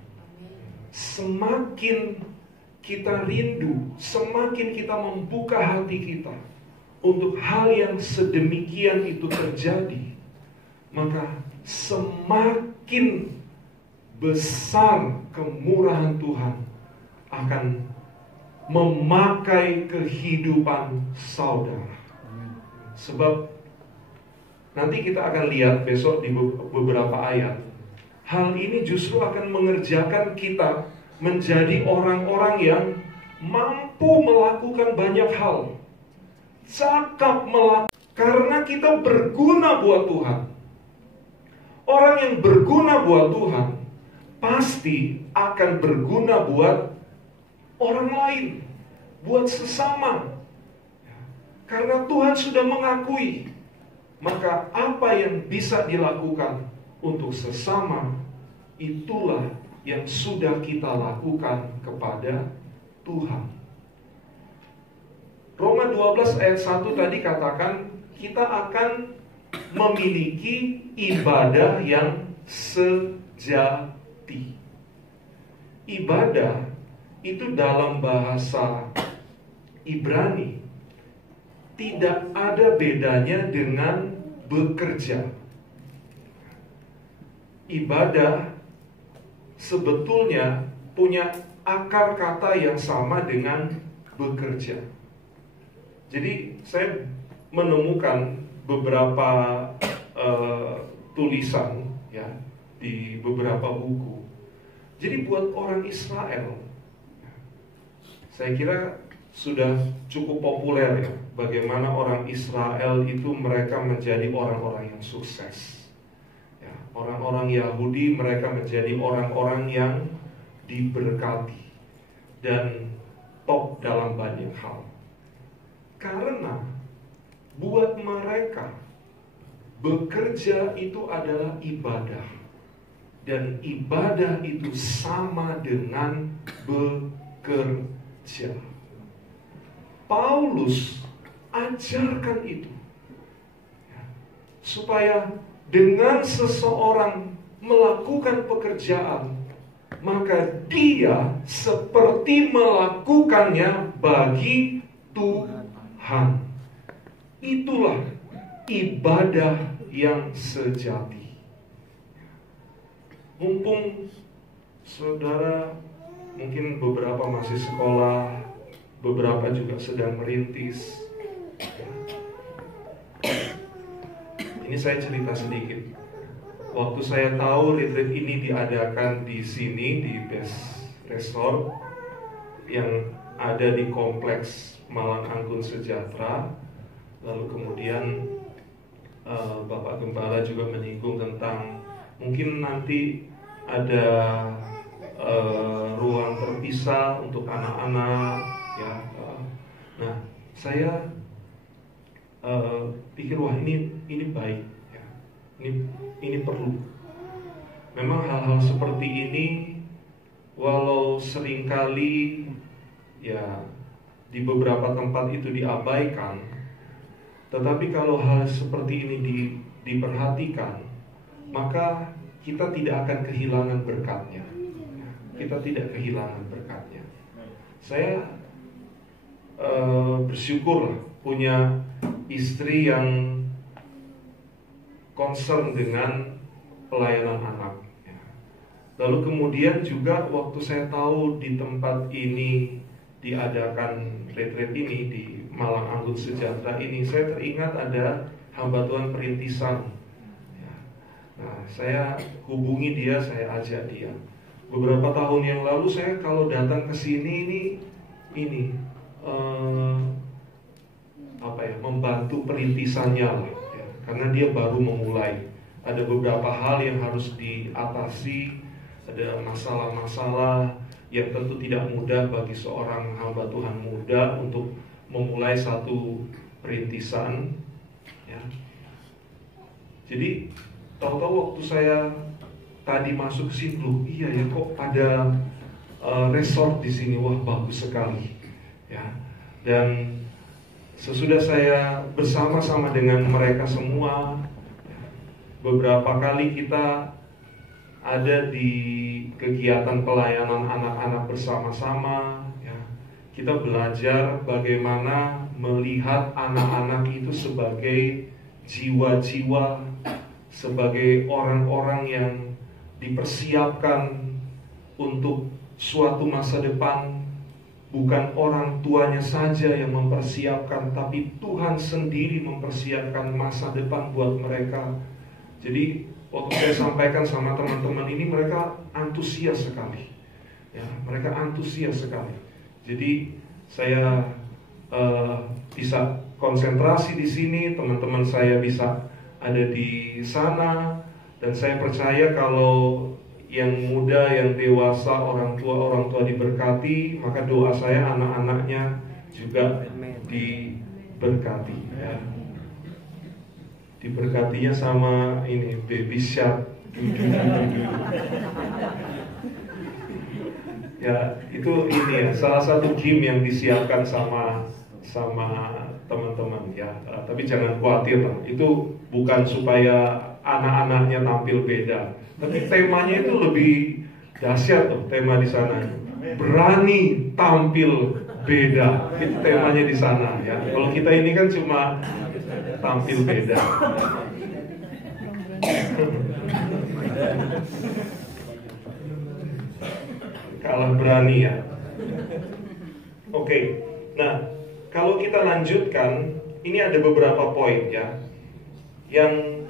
Semakin kita rindu, semakin kita membuka hati kita untuk hal yang sedemikian itu terjadi, maka semakin besar kemurahan Tuhan akan memakai kehidupan saudara. Sebab nanti kita akan lihat besok di beberapa ayat, hal ini justru akan mengerjakan kita menjadi orang-orang yang mampu melakukan banyak hal, cakap melakukan, karena kita berguna buat Tuhan. Orang yang berguna buat Tuhan pasti akan berguna buat orang lain, buat sesama. Karena Tuhan sudah mengakui, maka apa yang bisa dilakukan untuk sesama, itulah yang sudah kita lakukan kepada Tuhan. Roma 12 ayat 1 tadi katakan kita akan memiliki ibadah yang sejati. Ibadah itu dalam bahasa Ibrani tidak ada bedanya dengan bekerja. Ibadah sebetulnya punya akar kata yang sama dengan bekerja. Jadi saya menemukan beberapa tulisan ya di beberapa buku. Jadi buat orang Israel, saya kira sudah cukup populer ya, bagaimana orang Israel itu mereka menjadi orang-orang yang sukses. Orang-orang Yahudi mereka menjadi orang-orang yang diberkati dan top dalam banyak hal. Karena buat mereka bekerja itu adalah ibadah, dan ibadah itu sama dengan bekerja. Paulus ajarkan itu supaya dengan seseorang melakukan pekerjaan, maka dia seperti melakukannya bagi Tuhan. Itulah ibadah yang sejati. Mumpung saudara mungkin beberapa masih sekolah, beberapa juga sedang merintis. Ini saya cerita sedikit. Waktu saya tahu retreat ini diadakan di sini, di Best resort yang ada di kompleks Malang Anggun Sejahtera. Lalu kemudian Bapak Gembala juga menyinggung tentang mungkin nanti ada ruang terpisah untuk anak-anak, ya. Nah, saya pikir wah ini baik, ya. Ini perlu. Memang hal-hal seperti ini, walau seringkali ya di beberapa tempat itu diabaikan, tetapi kalau hal seperti ini diperhatikan, maka kita tidak akan kehilangan berkatnya. Kita tidak kehilangan berkatnya. Saya bersyukur punya istri yang concern dengan pelayanan anak. Lalu kemudian juga waktu saya tahu di tempat ini diadakan retreat ini di Malang Anggun Sejahtera ini, saya teringat ada hamba Tuhan perintisan. Nah, saya hubungi dia, saya ajak dia. Beberapa tahun yang lalu saya kalau datang ke sini ini membantu perintisannya lah, ya. Karena dia baru memulai. Ada beberapa hal yang harus diatasi, ada masalah-masalah yang tentu tidak mudah bagi seorang hamba Tuhan muda untuk memulai satu perintisan, ya. Jadi tahu-tahu waktu saya tadi masuk sini, loh, iya ya kok ada resort di sini, wah bagus sekali, ya. Dan sesudah saya bersama-sama dengan mereka semua, beberapa kali kita ada di kegiatan pelayanan anak-anak bersama-sama, ya. Kita belajar bagaimana melihat anak-anak itu sebagai jiwa-jiwa, sebagai orang-orang yang dipersiapkan untuk suatu masa depan. Bukan orang tuanya saja yang mempersiapkan, tapi Tuhan sendiri mempersiapkan masa depan buat mereka. Jadi waktu saya sampaikan sama teman-teman ini, mereka antusias sekali, ya, mereka antusias sekali. Jadi saya bisa konsentrasi di sini, teman-teman saya bisa ada di sana, dan saya percaya kalau yang muda, yang dewasa, orang tua diberkati, maka doa saya anak-anaknya juga diberkati, ya. Diberkatinya sama ini baby shark. Ya, itu ini ya, salah satu game yang disiapkan sama teman-teman, ya. Tapi jangan khawatir, itu bukan supaya anak-anaknya tampil beda, tapi temanya itu lebih dahsyat tuh, tema di sana. Berani tampil beda, itu temanya di sana, ya. Kalau kita ini kan cuma tampil beda. Kalah berani, ya. Oke. Nah, kalau kita lanjutkan, ini ada beberapa poin, ya, yang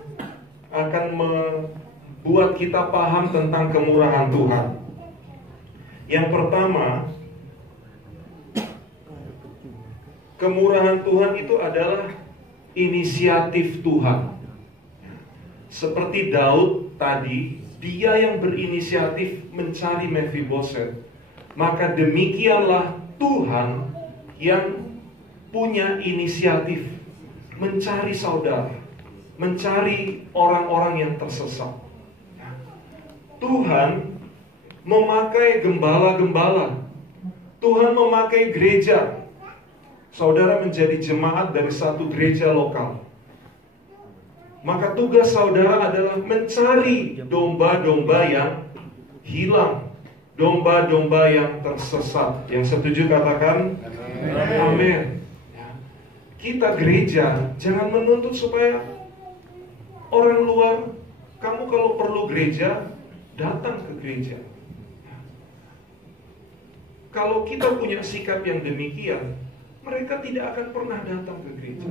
akan membuat kita paham tentang kemurahan Tuhan. Yang pertama, kemurahan Tuhan itu adalah inisiatif Tuhan. Seperti Daud tadi, dia yang berinisiatif mencari Mephiboset. Maka demikianlah Tuhan yang punya inisiatif mencari saudara, mencari orang-orang yang tersesat. Tuhan memakai gembala-gembala, Tuhan memakai gereja. Saudara menjadi jemaat dari satu gereja lokal, maka tugas saudara adalah mencari domba-domba yang hilang, domba-domba yang tersesat. Yang setuju katakan amin. Kita gereja jangan menuntut supaya orang luar, kamu kalau perlu gereja, datang ke gereja. Kalau kita punya sikap yang demikian, mereka tidak akan pernah datang ke gereja.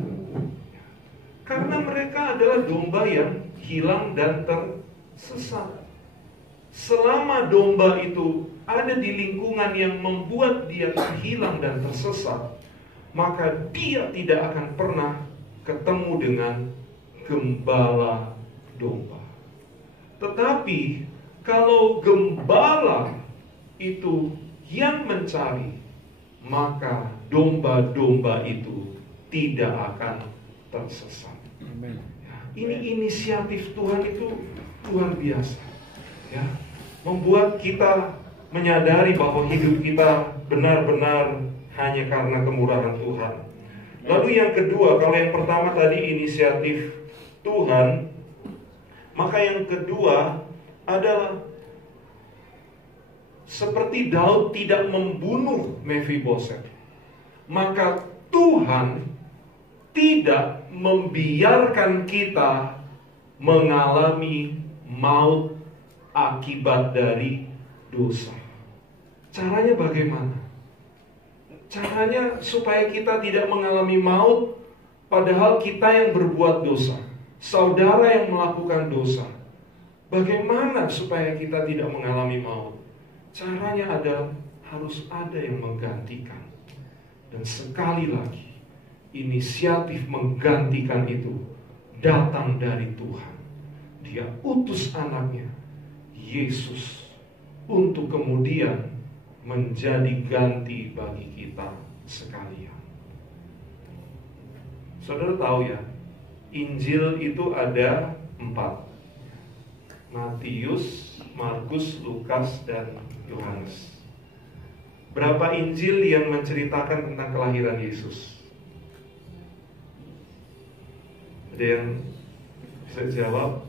Karena mereka adalah domba yang hilang dan tersesat. selama domba itu ada di lingkungan yang membuat dia terhilang dan tersesat, maka dia tidak akan pernah ketemu dengan gembala domba. Tetapi kalau gembala itu yang mencari, maka domba-domba itu tidak akan tersesat. Amen. Ya, ini inisiatif Tuhan itu luar biasa. Ya, membuat kita menyadari bahwa hidup kita benar-benar hanya karena kemurahan Tuhan. Lalu yang kedua, kalau yang pertama tadi inisiatif Tuhan, maka yang kedua adalah seperti Daud tidak membunuh Mephiboset, maka Tuhan tidak membiarkan kita mengalami maut akibat dari dosa. Caranya bagaimana? Caranya supaya kita tidak mengalami maut padahal kita yang berbuat dosa, saudara yang melakukan dosa. Bagaimana supaya kita tidak mengalami maut? Caranya adalah harus ada yang menggantikan. Dan sekali lagi, inisiatif menggantikan itu datang dari Tuhan. Dia utus anaknya, Yesus, untuk kemudian menjadi ganti bagi kita sekalian. Saudara tahu ya, Injil itu ada 4. Matius, Markus, Lukas, dan Yohanes. Berapa Injil yang menceritakan tentang kelahiran Yesus? Ada yang bisa jawab?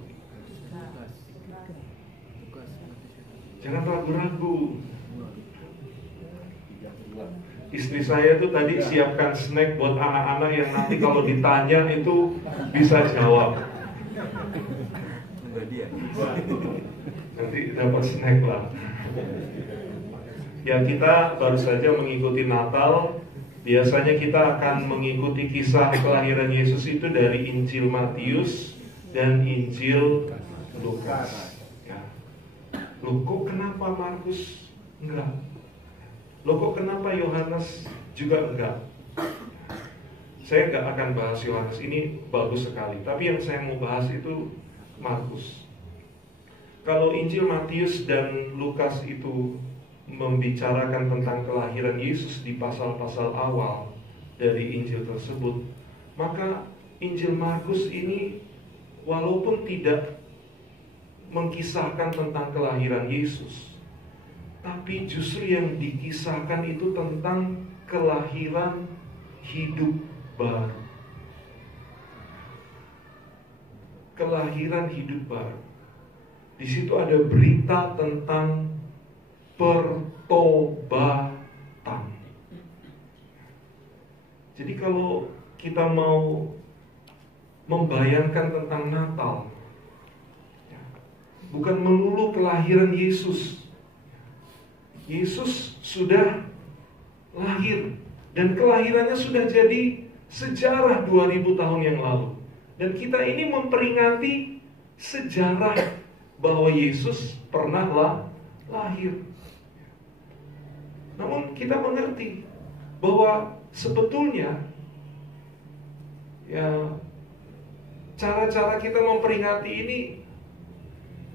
Jangan ragu-ragu. Istri saya tuh tadi siapkan snack buat anak-anak yang nanti kalau ditanya itu bisa jawab. Nanti dapat snack lah. Ya, kita baru saja mengikuti Natal. Biasanya kita akan mengikuti kisah kelahiran Yesus itu dari Injil Matius dan Injil Lukas. Ya. Loh, kok kenapa Markus enggak? Loh, kok kenapa Yohanes juga enggak? Saya enggak akan bahas Yohanes, ini bagus sekali. Tapi yang saya mau bahas itu Markus. Kalau Injil Matius dan Lukas itu membicarakan tentang kelahiran Yesus di pasal-pasal awal dari Injil tersebut, maka Injil Markus ini walaupun tidak mengkisahkan tentang kelahiran Yesus, tapi justru yang dikisahkan itu tentang kelahiran hidup baru. Kelahiran hidup baru. Di situ ada berita tentang pertobatan. Jadi kalau kita mau membayangkan tentang Natal, bukan melulu kelahiran Yesus. Yesus sudah lahir dan kelahirannya sudah jadi sejarah 2000 tahun yang lalu. Dan kita ini memperingati sejarah bahwa Yesus pernah lahir. Namun kita mengerti bahwa sebetulnya ya cara-cara kita memperingati ini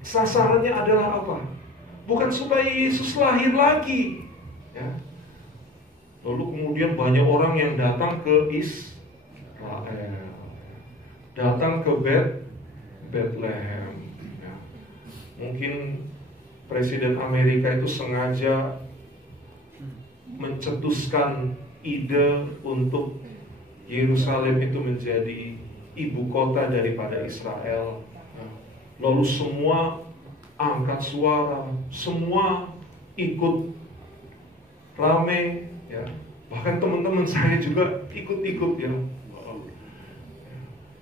sasarannya adalah apa? Bukan supaya Yesus lahir lagi, ya. Lalu kemudian banyak orang yang datang ke Israel, datang ke Bethlehem. Ya. Mungkin Presiden Amerika itu sengaja mencetuskan ide untuk Yerusalem itu menjadi ibu kota daripada Israel. Lalu semua angkat suara, semua ikut rame, ya. Bahkan teman-teman saya juga ikut-ikut, ya.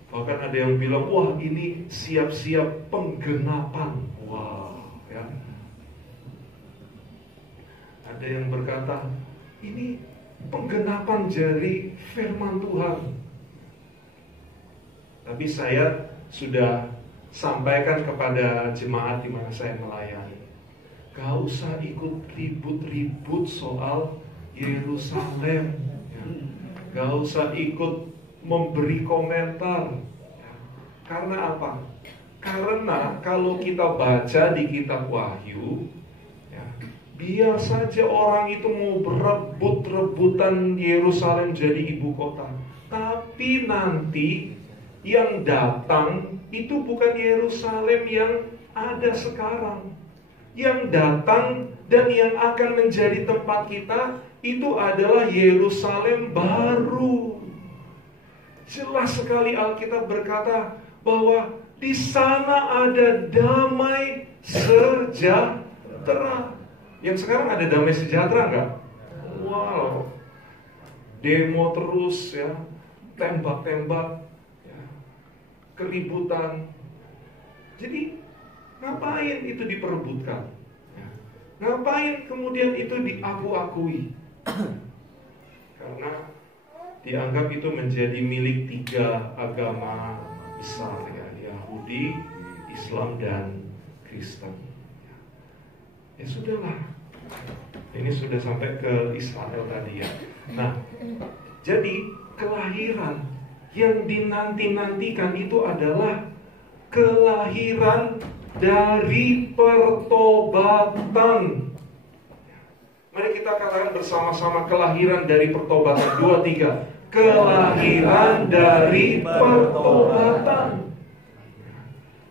Bahkan ada yang bilang, wah ini siap-siap penggenapan. Wah, ya. Ada yang berkata, ini penggenapan dari firman Tuhan. Tapi saya sudah sampaikan kepada jemaat di mana saya melayani, gak usah ikut ribut-ribut soal Yerusalem, ya. Gak usah ikut memberi komentar, ya. Karena apa? Karena kalau kita baca di kitab Wahyu, ya, biar saja orang itu mau berebut-rebutan Yerusalem jadi ibu kota, tapi nanti yang datang itu bukan Yerusalem yang ada sekarang. Yang datang dan yang akan menjadi tempat kita itu adalah Yerusalem baru. Jelas sekali Alkitab berkata bahwa di sana ada damai sejahtera. Yang sekarang ada damai sejahtera enggak? Wow. Demo terus ya, tembak-tembak, ya, keributan. Jadi ngapain itu diperebutkan? Ya. Ngapain kemudian itu diaku-akui? Karena dianggap itu menjadi milik 3 agama besar, ya, Yahudi, Islam, dan Kristen. Ya sudahlah, ini sudah sampai ke Israel tadi ya. Nah, jadi kelahiran yang dinanti-nantikan itu adalah kelahiran dari pertobatan. Mari kita katakan bersama-sama, kelahiran dari pertobatan. 2, 3. Kelahiran dari pertobatan.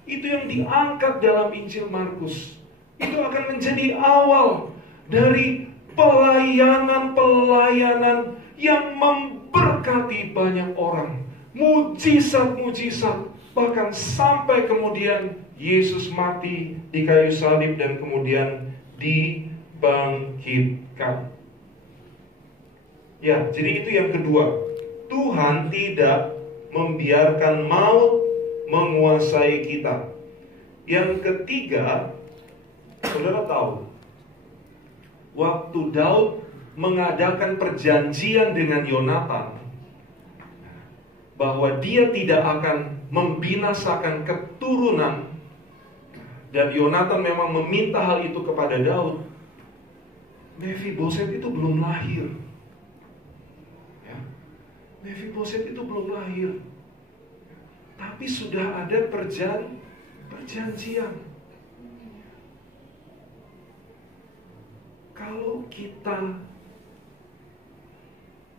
Itu yang diangkat dalam Injil Markus. Itu akan menjadi awal dari pelayanan-pelayanan yang memberkati banyak orang. Mujizat-mujizat. Bahkan sampai kemudian Yesus mati di kayu salib dan kemudian dibangkitkan. Ya, jadi itu yang kedua. Tuhan tidak membiarkan maut menguasai kita. Yang ketiga, saudara tahu, waktu Daud mengadakan perjanjian dengan Yonatan bahwa dia tidak akan membinasakan keturunan, dan Yonatan memang meminta hal itu kepada Daud. Mephiboset itu belum lahir, ya. Mephiboset itu belum lahir, tapi sudah ada perjanjian. Kalau kita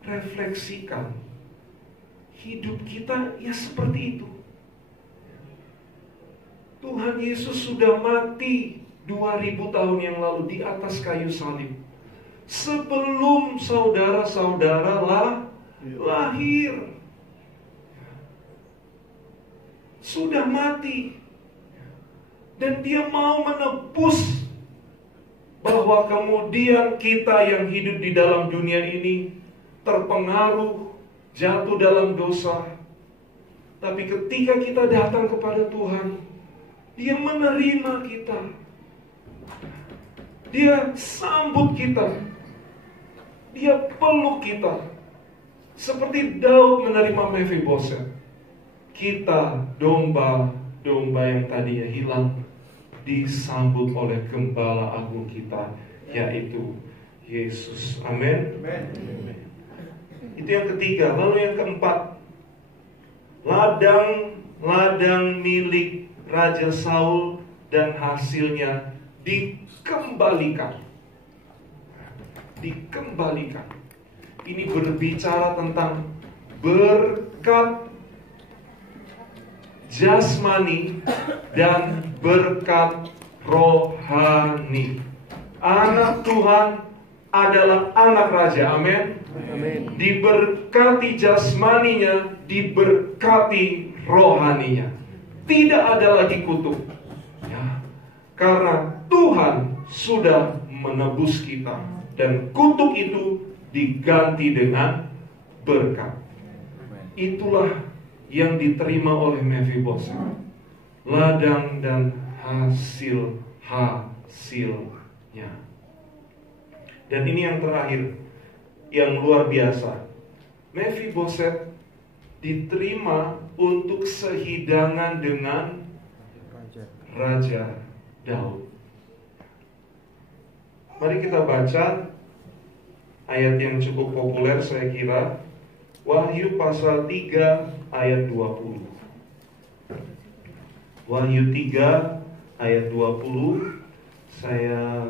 refleksikan hidup kita, ya seperti itu. Tuhan Yesus sudah mati 2000 tahun yang lalu di atas kayu salib, sebelum saudara-saudara lahir. Sudah mati. Dan dia mau menebus, bahwa kemudian kita yang hidup di dalam dunia ini terpengaruh, jatuh dalam dosa. Tapi ketika kita datang kepada Tuhan, Dia menerima kita. Dia sambut kita. Dia peluk kita. Seperti Daud menerima Mephiboset. Kita domba-domba yang tadinya hilang disambut oleh Gembala Agung kita, yaitu Yesus. Amin. Itu yang ketiga. Lalu yang keempat, ladang milik Raja Saul dan hasilnya dikembalikan. Dikembalikan. Ini berbicara tentang berkat jasmani dan berkat rohani. Anak Tuhan adalah anak raja, amin. Diberkati jasmaninya, diberkati rohaninya. Tidak ada lagi kutuk, ya, karena Tuhan sudah menebus kita, dan kutuk itu diganti dengan berkat. Itulah yang diterima oleh Mephiboset, ladang dan hasilnya. Dan ini yang terakhir, yang luar biasa. Mephiboset diterima untuk sehidangan dengan Raja Daud. Mari kita baca ayat yang cukup populer saya kira, Wahyu pasal 3 ayat 20. Wahyu 3 ayat 20. Saya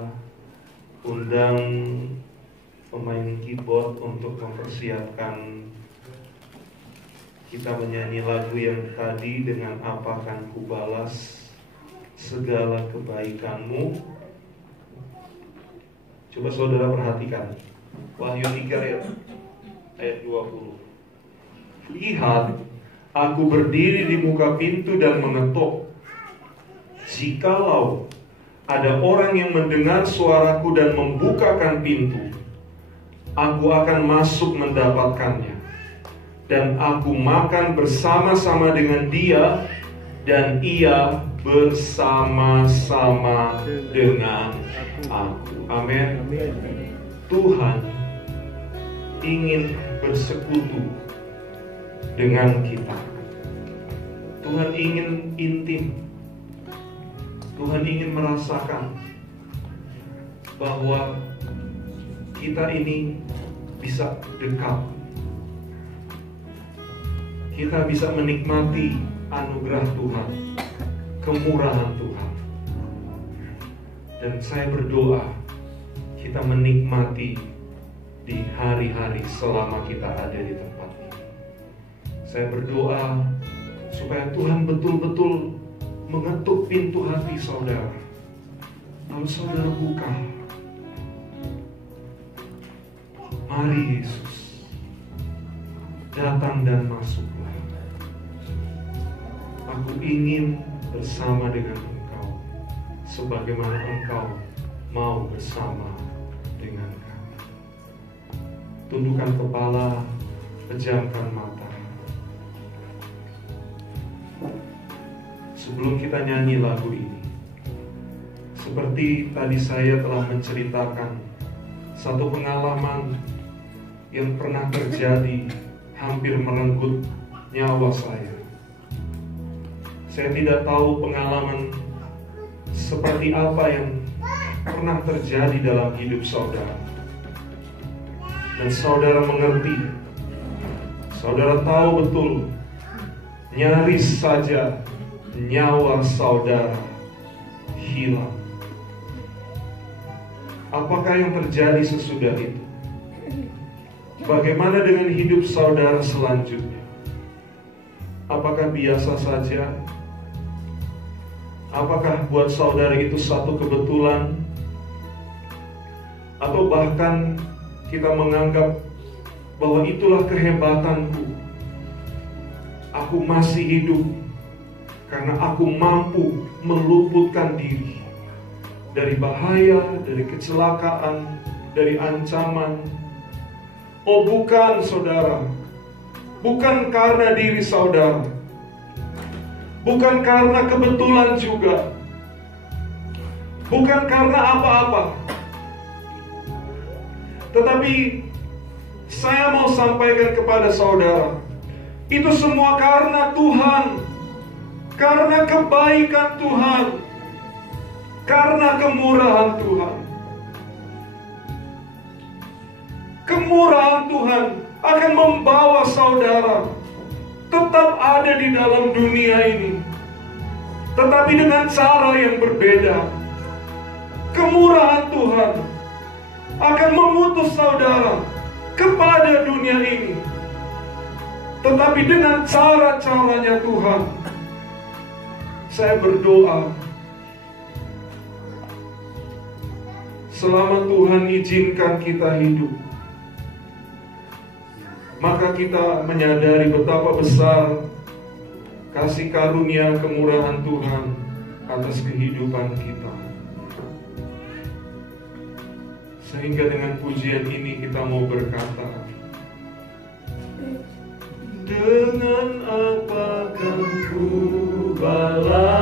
undang pemain keyboard untuk mempersiapkan kita menyanyi lagu yang tadi, dengan apa akan kubalas segala kebaikanmu. Coba saudara perhatikan Wahyu 3 ayat 20. Lihat, aku berdiri di muka pintu dan mengetuk. Jikalau ada orang yang mendengar suaraku dan membukakan pintu, aku akan masuk mendapatkannya, dan aku makan bersama-sama dengan dia, dan ia bersama-sama dengan aku. Amin. Tuhan ingin bersekutu dengan kita. Tuhan ingin intim. Tuhan ingin merasakan bahwa kita ini bisa dekat. Kita bisa menikmati anugerah Tuhan, kemurahan Tuhan. Dan saya berdoa kita menikmati di hari-hari selama kita ada di tempat ini. Saya berdoa supaya Tuhan betul-betul mengetuk pintu hati saudara. Lalu saudara buka. Mari Yesus, datang dan masuklah. Aku ingin bersama dengan Engkau, sebagaimana Engkau mau bersama dengan kami. Tundukkan kepala, pejamkan mata. Sebelum kita nyanyi lagu ini, seperti tadi saya telah menceritakan satu pengalaman yang pernah terjadi, hampir merenggut nyawa saya. Saya tidak tahu pengalaman seperti apa yang pernah terjadi dalam hidup saudara. Dan saudara mengerti, saudara tahu betul, nyaris saja nyawa saudara hilang. Apakah yang terjadi sesudah itu? Bagaimana dengan hidup saudara selanjutnya? Apakah biasa saja? Apakah buat saudara itu satu kebetulan? Atau bahkan kita menganggap bahwa itulah kehebatanku. Aku masih hidup karena aku mampu meluputkan diri dari bahaya, dari kecelakaan, dari ancaman. Oh bukan saudara, bukan karena diri saudara, bukan karena kebetulan juga, bukan karena apa-apa. Tetapi saya mau sampaikan kepada saudara, itu semua karena Tuhan, karena kebaikan Tuhan, karena kemurahan Tuhan. Kemurahan Tuhan akan membawa saudara tetap ada di dalam dunia ini, tetapi dengan cara yang berbeda. Kemurahan Tuhan akan mengutus saudara kepada dunia ini, tetapi dengan cara-caranya Tuhan. Saya berdoa, selama Tuhan izinkan kita hidup, maka kita menyadari betapa besar kasih karunia kemurahan Tuhan atas kehidupan kita. Sehingga dengan pujian ini kita mau berkata, dengan apa kan ku balas